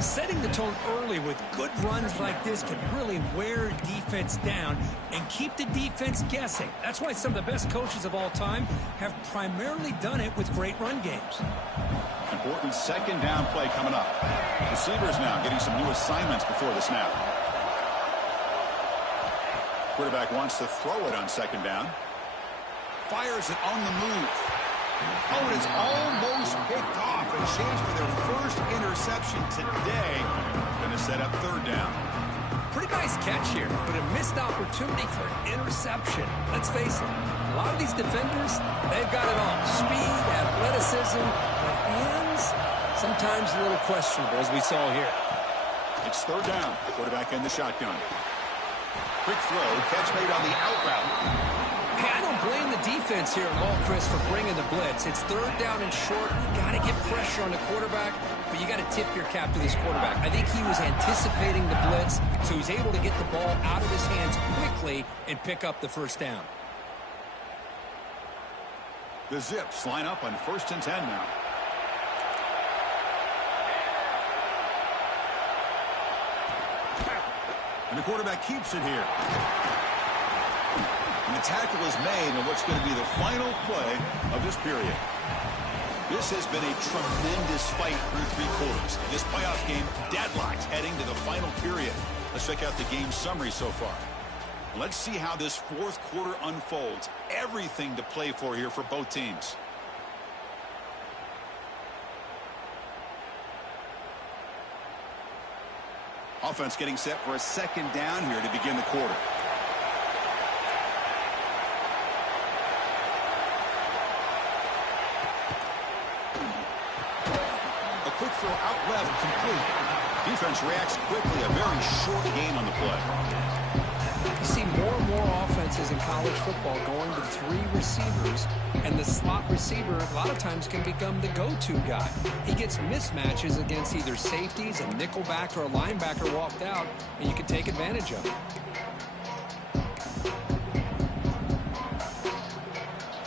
Setting the tone early with good runs like this can really wear defense down and keep the defense guessing. That's why some of the best coaches of all time have primarily done it with great run games. Important second down play coming up. Receivers now getting some new assignments before the snap. Quarterback wants to throw it on second down. Fires it on the move. Oh, and it's almost picked off. A chance for their first interception today. Going to set up third down. Pretty nice catch here, but a missed opportunity for an interception. Let's face it, a lot of these defenders, they've got it all. Speed, athleticism, but hands, sometimes a little questionable, as we saw here. It's third down. Quarterback in the shotgun. Quick throw, catch made on the out route. Hey, I don't blame the defense here at all, Chris, for bringing the blitz. It's third down and short. You got to get pressure on the quarterback, but you got to tip your cap to this quarterback. I think he was anticipating the blitz, so he's able to get the ball out of his hands quickly and pick up the first down. The Zips line up on 1st and 10 now. And the quarterback keeps it here. And the tackle is made on what's going to be the final play of this period. This has been a tremendous fight through 3 quarters. This playoff game deadlocked heading to the final period. Let's check out the game summary so far. Let's see how this 4th quarter unfolds. Everything to play for here for both teams. Offense getting set for a second down here to begin the quarter. A quick throw out left, complete. Defense reacts quickly. A very short gain on the play. You see more and more offenses defenses in college football going to 3 receivers, and the slot receiver a lot of times can become the go-to guy. He gets mismatches against either safeties, a nickelback, or a linebacker walked out, and you can take advantage of it.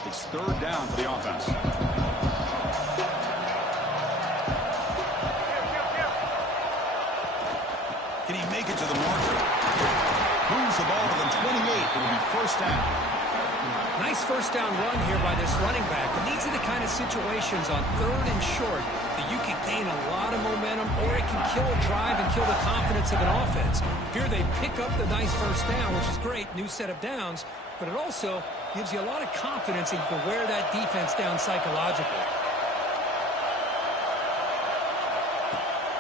It's third down for the offense. Can he make it to the marker? Moves the ball to the 28. It'll be first down. Nice first down run here by this running back. And these are the kind of situations on third and short that you can gain a lot of momentum, or it can kill a drive and kill the confidence of an offense. Here they pick up the nice first down, which is great, new set of downs, but it also gives you a lot of confidence that you can wear that defense down psychologically.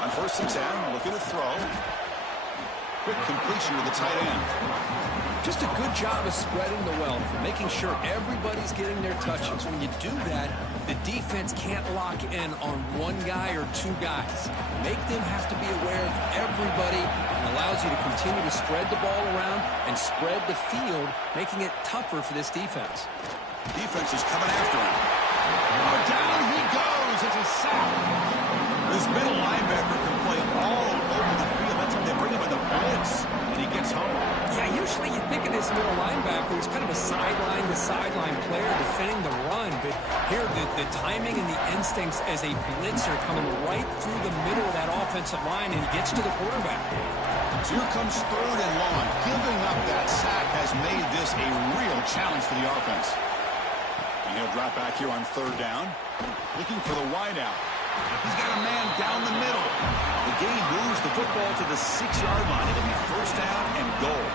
On first and 10, looking to throw. Quick completion to the tight end. Just a good job of spreading the wealth, making sure everybody's getting their touches. When you do that, the defense can't lock in on one guy or 2 guys. Make them have to be aware of everybody, and allows you to continue to spread the ball around and spread the field, making it tougher for this defense. Defense is coming after him. Oh, down he goes. It's a sack. This middle linebacker can play all over the field. That's how they bring him in the blitz, and he gets home. Yeah, usually you think of this middle linebacker as kind of a sideline-to-sideline player defending the run, but here the timing and the instincts as a blitzer coming right through the middle of that offensive line, and he gets to the quarterback. So here comes third and long. Giving up that sack has made this a real challenge for the offense. And he'll drop back here on third down, looking for the wideout. He's got a man down the middle. The game moves the football to the 6-yard line. It'll be first down and goal.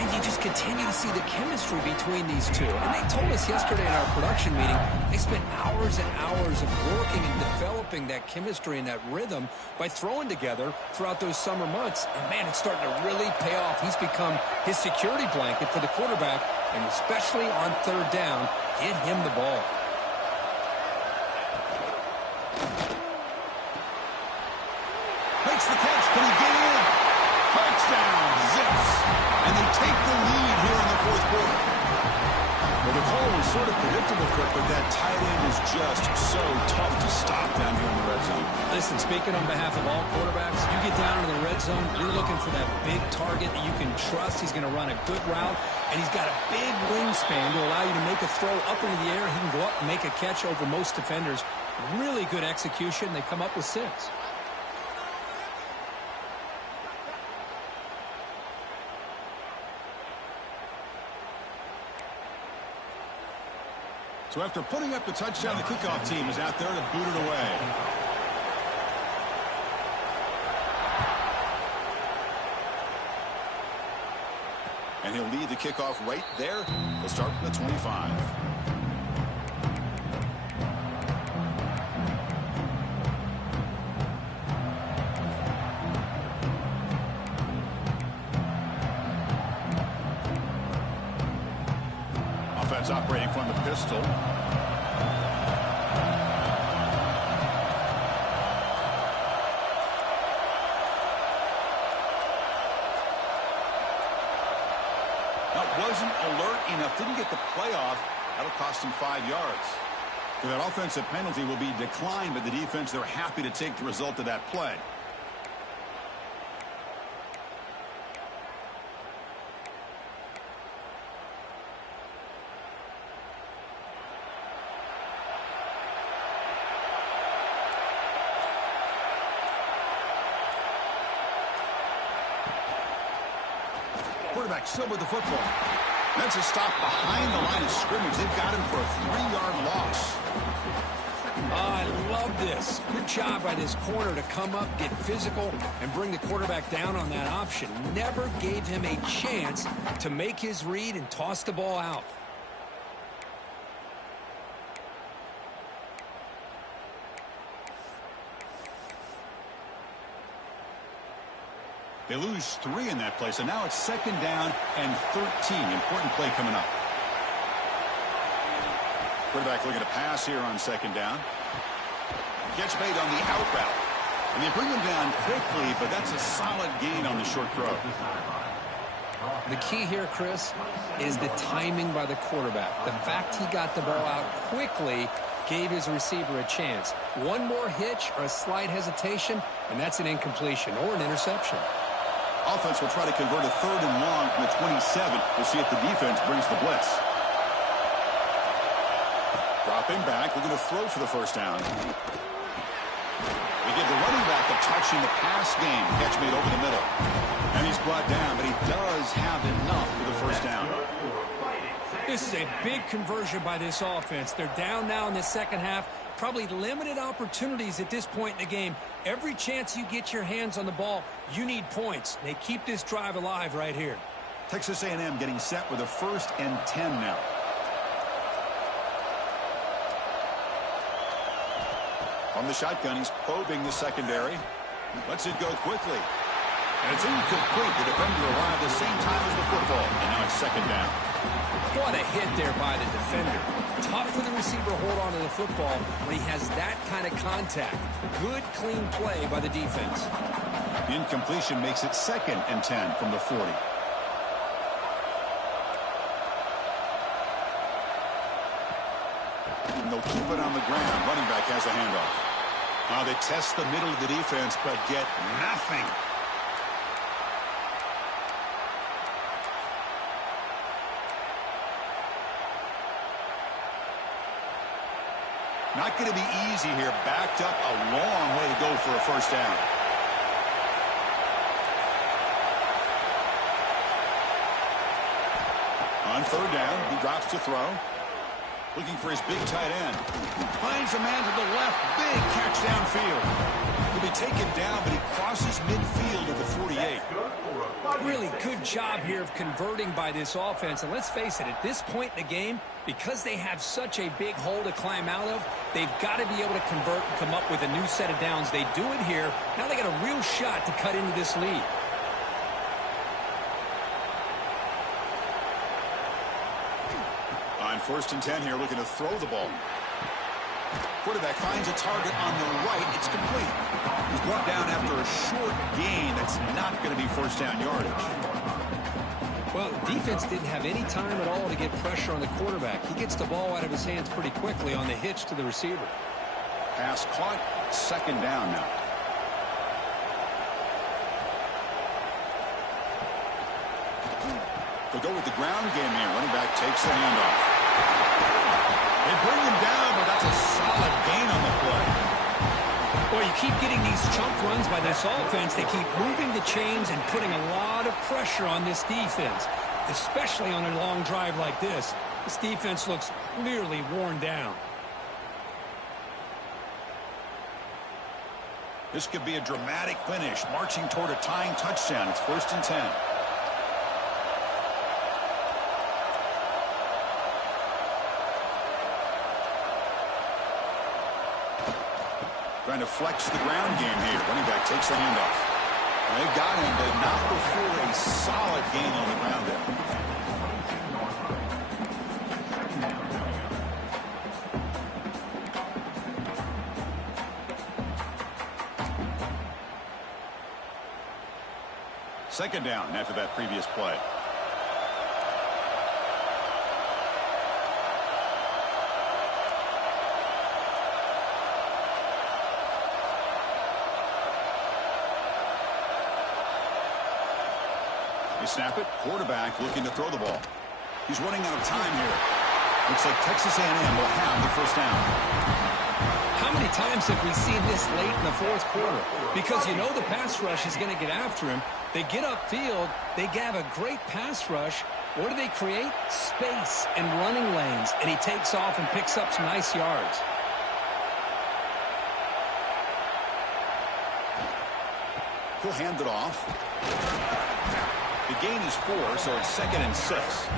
And you just continue to see the chemistry between these two. And they told us yesterday in our production meeting, they spent hours and hours of working and developing that chemistry and that rhythm by throwing together throughout those summer months. And, man, it's starting to really pay off. He's become his security blanket for the quarterback, and especially on third down, get him the ball. Makes the catch. Can he get in? Touchdown, Zips. And they take the lead here in the fourth quarter. Well, the call was sort of predictable, Kirk, but that tight end is just so tough to stop down here in the red zone. Listen, speaking on behalf of all quarterbacks, you get down into the red zone, you're looking for that big target that you can trust. He's going to run a good route, and he's got a big wingspan to allow you to make a throw up into the air. He can go up and make a catch over most defenders. Really good execution. They come up with 6. So after putting up the touchdown, the kickoff team is out there to boot it away. And he'll lead the kickoff right there. He'll start from the 25. Offense operating from the pistol. That wasn't alert enough. Didn't get the playoff. That'll cost him 5 yards. So that offensive penalty will be declined by the defense. They're happy to take the result of that play. Quarterback still with the football. That's a stop behind the line of scrimmage. They've got him for a 3-yard loss. I love this. Good job by this corner to come up, get physical, and bring the quarterback down on that option. Never gave him a chance to make his read and toss the ball out. They lose 3 in that play, so now it's second down and 13. Important play coming up. Quarterback looking to pass here on second down. Catch made on the out route. And they bring him down quickly, but that's a solid gain on the short throw. The key here, Chris, is the timing by the quarterback. The fact he got the ball out quickly gave his receiver a chance. One more hitch or a slight hesitation, and that's an incompletion or an interception. Offense will try to convert a 3rd and long from the 27. We'll see if the defense brings the blitz. Dropping back, looking to throw for the first down. They give the running back a touch in the pass game. Catch made over the middle. And he's brought down, but he does have enough for the first down. This is a big conversion by this offense. They're down now in the second half. Probably limited opportunities at this point in the game. Every chance you get your hands on the ball, you need points. They keep this drive alive right here. Texas A&M getting set with a 1st and 10 now. On the shotgun, he's probing the secondary. Lets it go quickly. And it's incomplete. The defender arrived the same time as the football. And now it's 2nd down. What a hit there by the defender. Tough for the receiver to hold on to the football when he has that kind of contact. Good, clean play by the defense. The incompletion makes it 2nd and 10 from the 40. And they'll keep it on the ground. Running back has a handoff. Now they test the middle of the defense, but get nothing. Not going to be easy here. Backed up a long way to go for a first down. On 3rd down, he drops to throw. Looking for his big tight end. Finds a man to the left. Big catch downfield. He'll be taken down, but he crosses midfield at the 48. Really good job here of converting by this offense. And let's face it, at this point in the game, because they have such a big hole to climb out of, they've got to be able to convert and come up with a new set of downs. They do it here. Now they got a real shot to cut into this lead. On 1st and 10 here, looking to throw the ball. Quarterback finds a target on the right. It's complete. He's brought down after a short gain. That's not going to be first down yardage. Well, the defense didn't have any time at all to get pressure on the quarterback. He gets the ball out of his hands pretty quickly on the hitch to the receiver. Pass caught. 2nd down now. They'll go with the ground game here. Running back takes the handoff. They bring him down, but that's a solid gain on the play. Well, you keep getting these chunk runs by this offense. They keep moving the chains and putting a lot of pressure on this defense, especially on a long drive like this. This defense looks clearly worn down. This could be a dramatic finish, marching toward a tying touchdown. It's 1st and 10. Trying to flex the ground game here. Running back takes the handoff. They got him, but not before a solid gain on the ground there. Second down after that previous play. They snap it. Quarterback looking to throw the ball. He's running out of time here. Looks like Texas A&M will have the first down. How many times have we seen this late in the 4th quarter? Because you know the pass rush is going to get after him. They get upfield. They have a great pass rush. What do they create? Space and running lanes. And he takes off and picks up some nice yards. He'll hand it off. The gain is 4, so it's 2nd and 6.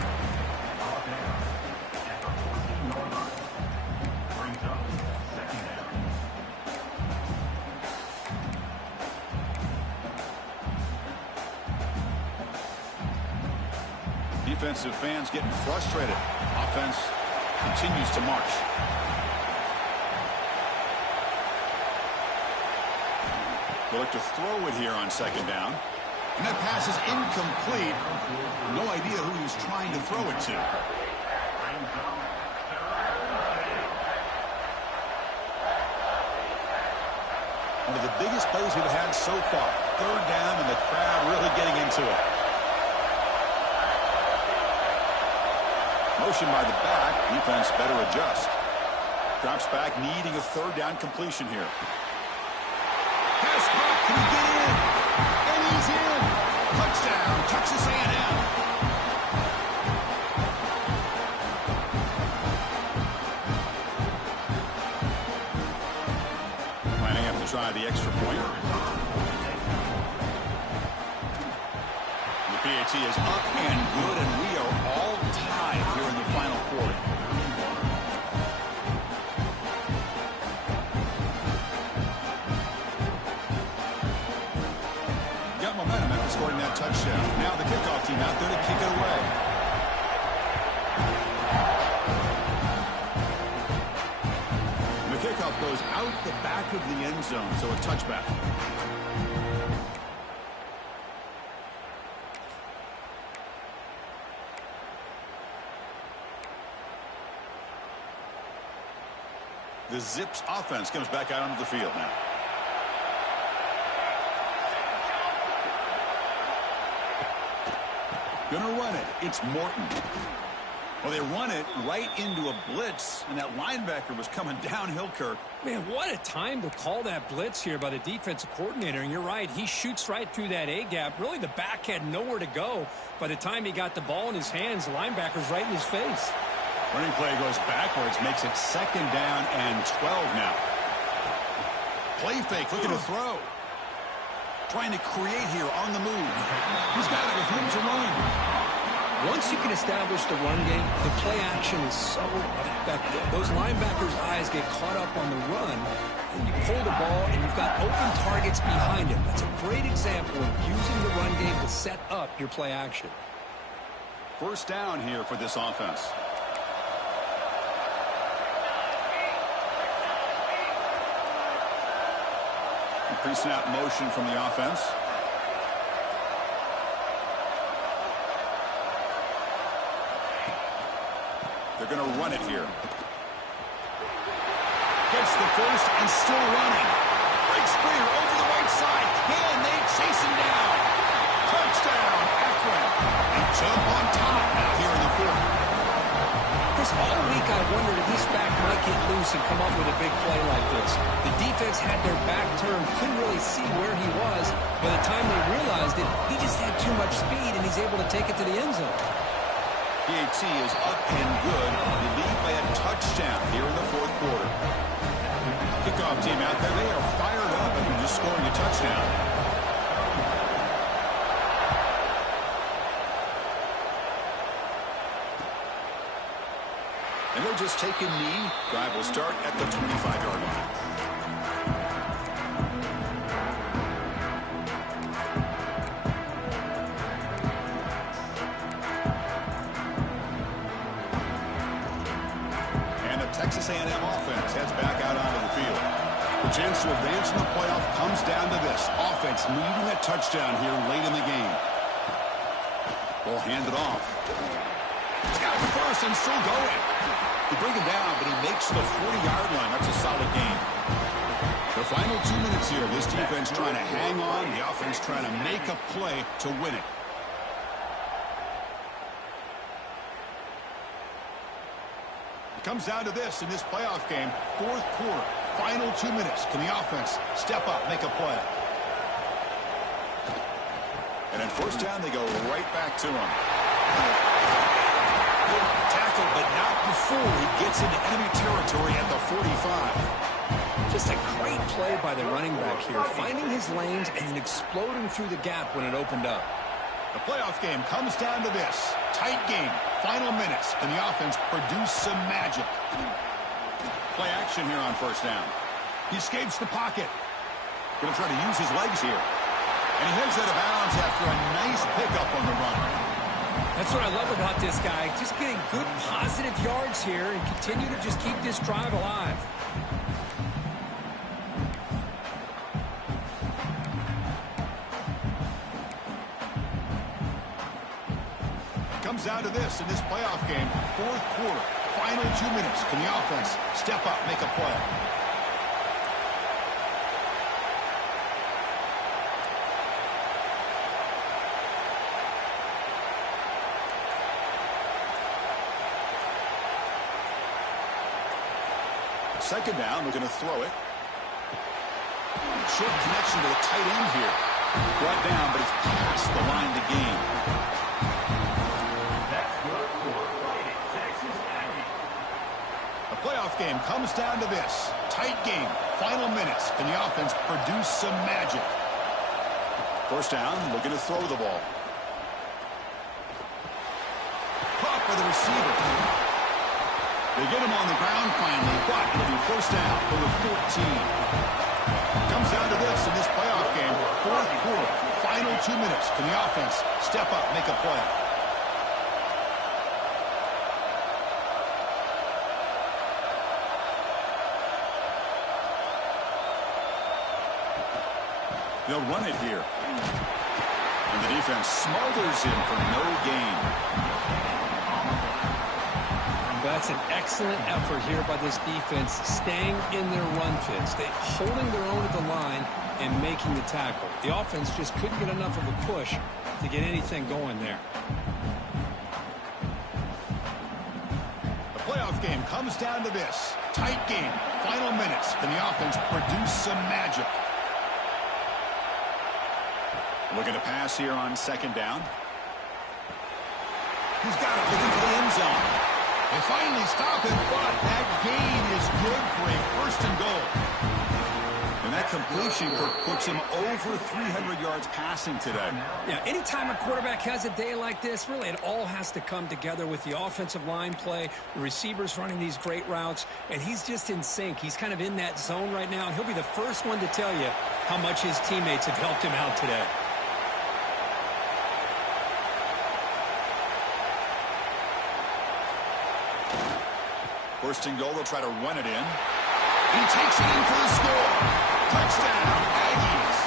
Defensive fans getting frustrated. Offense continues to march. They'll look to throw it here on 2nd down. And that pass is incomplete. No idea who he was trying to throw it to. One of the biggest plays we've had so far. Third down and the crowd really getting into it. Motion by the back. Defense better adjust. Drops back, needing a third down completion here. Pass caught. Can he get in? And he's in. Touchdown, Texas A&M. Planning to try the extra point. The PAT is up and good, and we are all tied here in the final quarter. Got momentum after scoring that touchdown. Now the kickoff team out there to kick it away. The kickoff goes out the back of the end zone, so a touchback. The Zips offense comes back out onto the field now. Gonna run it. It's Morton. Well, they run it right into a blitz, and that linebacker was coming downhill, Kirk. Man, what a time to call that blitz here by the defensive coordinator. And you're right, he shoots right through that A-gap. Really, the back had nowhere to go. By the time he got the ball in his hands, the linebacker's right in his face. Running play goes backwards, makes it second down and 12 now. Play fake, looking to throw. Trying to create here on the move. He's got it with room to run. Once you can establish the run game, the play action is so effective. Those linebackers' eyes get caught up on the run, and you pull the ball, and you've got open targets behind him. That's a great example of using the run game to set up your play action. First down here for this offense. Pre-snap motion from the offense. They're going to run it here. Gets the first and still running. Breaks free over the right side. Can they chase him down? Touchdown, Akron. And jump on top now here in the fourth. Chris, all week I wondered if this back might get loose and come up with a big play like this. The defense had their back turned, couldn't really see where he was. By the time they realized it, he just had too much speed, and he's able to take it to the end zone. PAT is up and good. They lead by a touchdown here in the fourth quarter. Kickoff team out there. They are fired up after just scoring a touchdown. And they'll just take a knee. Drive will start at the 25-yard line. And the Texas A&M offense heads back out onto the field. The chance to advance in the playoff comes down to this. Offense needing a touchdown here late in the game. Ball handed off. He's got the first and still going. They bring him down, but he makes the 40-yard line. That's a solid game. The final 2 minutes here. This defense trying to hang on. The offense trying to make a play to win it. It comes down to this in this playoff game. Fourth quarter, final 2 minutes. Can the offense step up, make a play? And at first down, they go right back to him. Tackle, but not before he gets into enemy territory at the 45. Just a great play by the running back here, finding his lanes and exploding through the gap when it opened up. The playoff game comes down to this. Tight game, final minutes, and the offense produce some magic. Play action here on first down. He escapes the pocket. Going to try to use his legs here. And he heads out of bounds after a nice pickup on the run. That's what I love about this guy. Just getting good, positive yards here and continue to just keep this drive alive. down to this in this playoff game. Fourth quarter, final 2 minutes. Can the offense step up, make a play? Second down, we're going to throw it. Short connection to the tight end here. Brought down, but it's past the line to gain. That's good for Fighting Texas A&M. The playoff game comes down to this. Tight game, final minutes. Can the offense produce some magic? First down, looking to throw the ball. Caught by the receiver. They get him on the ground finally, but it'll be first down for the 14. Comes down to this in this playoff game. Fourth quarter, final 2 minutes. Can the offense step up, make a play? They'll run it here. And the defense smothers him for no gain. That's an excellent effort here by this defense, staying in their run fits. They're holding their own at the line and making the tackle. The offense just couldn't get enough of a push to get anything going there. The playoff game comes down to this. Tight game, final minutes. Can the offense produce some magic? Looking to pass here on second down. He's got it looking for the end zone. They finally stop it, but that gain is good for a first and goal. And that completion puts him over 300 yards passing today. Yeah, anytime a quarterback has a day like this, really it all has to come together with the offensive line play, the receivers running these great routes, and he's just in sync. He's kind of in that zone right now, and he'll be the first one to tell you how much his teammates have helped him out today. First and goal, they'll try to run it in. He takes it in for the score. Touchdown, Aggies.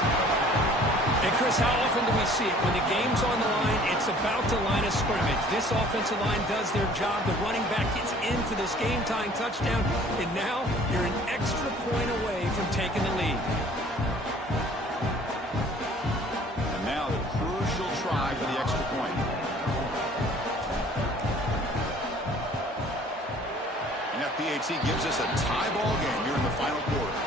And Chris, how often do we see it? When the game's on the line, it's about the line of scrimmage. This offensive line does their job. The running back gets in for this game-tying touchdown, and now you're an extra point away from taking the lead. And now the crucial try for the extra point. PAT gives us a tie ball game here in the final quarter.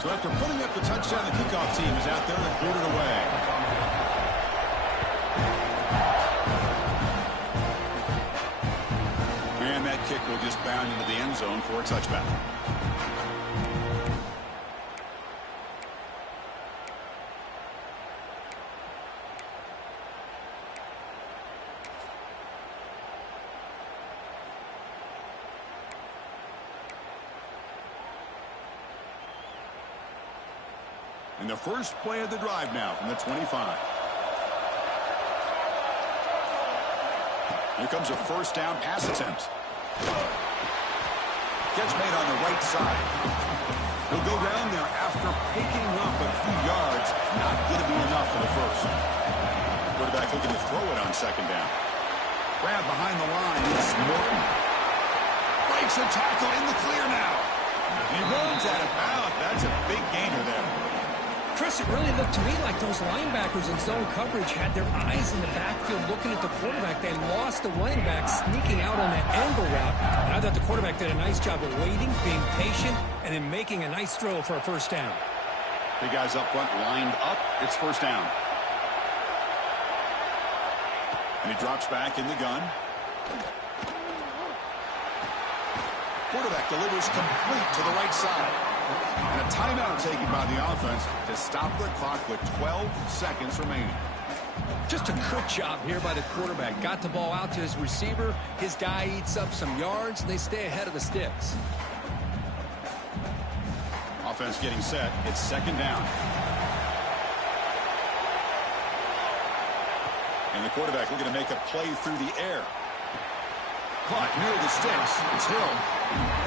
So after putting up the touchdown, the kickoff team is out there to boot it away. And that kick will just bound into the end zone for a touchback. And the first play of the drive now from the 25. Here comes a first down pass attempt. Catch made on the right side. He'll go down there after picking up a few yards. Not going to be enough for the first. Quarterback looking to throw it on second down. Grab behind the line. It's Morton. Breaks a tackle in the clear now. He runs out of bounds. That's a big gainer there. Chris, it really looked to me like those linebackers in zone coverage had their eyes in the backfield looking at the quarterback. They lost the running back sneaking out on that angle route. And I thought the quarterback did a nice job of waiting, being patient, and then making a nice throw for a first down. Big guys up front lined up. It's first down. And he drops back in the gun. Quarterback delivers complete to the right side. And a timeout taken by the offense to stop the clock with 12 seconds remaining. Just a good job here by the quarterback. Got the ball out to his receiver. His guy eats up some yards, and they stay ahead of the sticks. Offense getting set. It's second down. And the quarterback looking to make a play through the air. Caught near the sticks. It's Hill.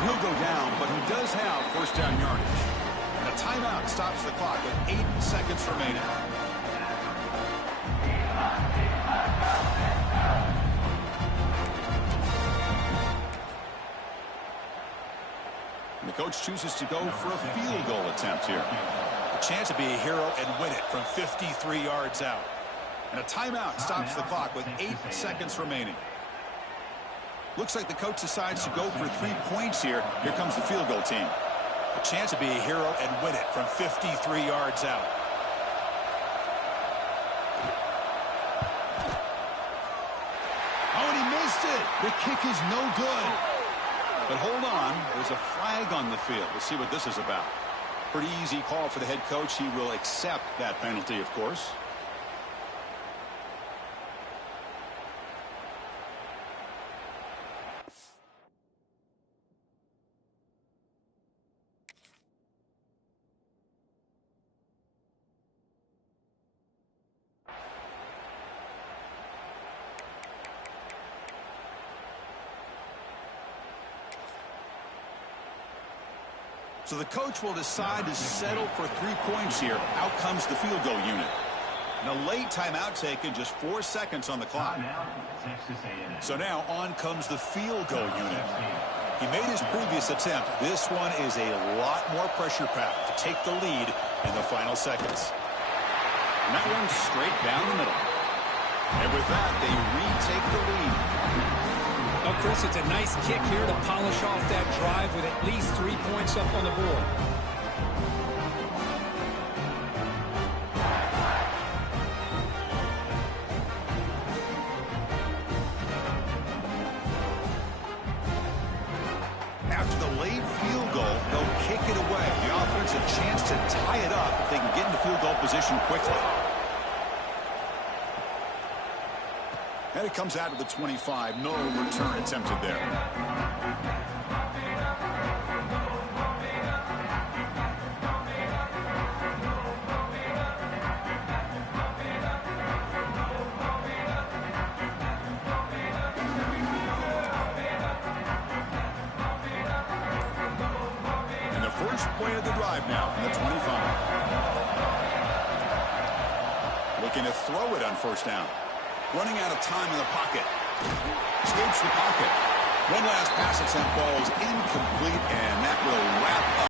He'll go down, but he does have first down yardage. And a timeout stops the clock with 8 seconds remaining. And the coach chooses to go for a field goal attempt here. A chance to be a hero and win it from 53 yards out. And a timeout stops the clock with 8 seconds remaining. Looks like the coach decides to go for 3 points here. Here comes the field goal team. A chance to be a hero and win it from 53 yards out. Oh, and he missed it. The kick is no good. But hold on, there's a flag on the field. We'll see what this is about. Pretty easy call for the head coach. He will accept that penalty, of course. So the coach will decide to settle for 3 points here. Out comes the field goal unit. And a late timeout taken, just 4 seconds on the clock. So now on comes the field goal unit. He made his previous attempt. This one is a lot more pressure packed to take the lead in the final seconds. And that one's straight down the middle. And with that, they retake the lead. Oh, Chris, it's a nice kick here to polish off that drive with at least 3 points up on the board. After the late field goal, they'll kick it away. The offense a chance to tie it up if they can get into field goal position quickly. And it comes out of the 25. No return attempted there. And the first play of the drive now from the 25. Looking to throw it on first down. Running out of time in the pocket. Escapes the pocket. One last pass attempt falls incomplete, and that will wrap up.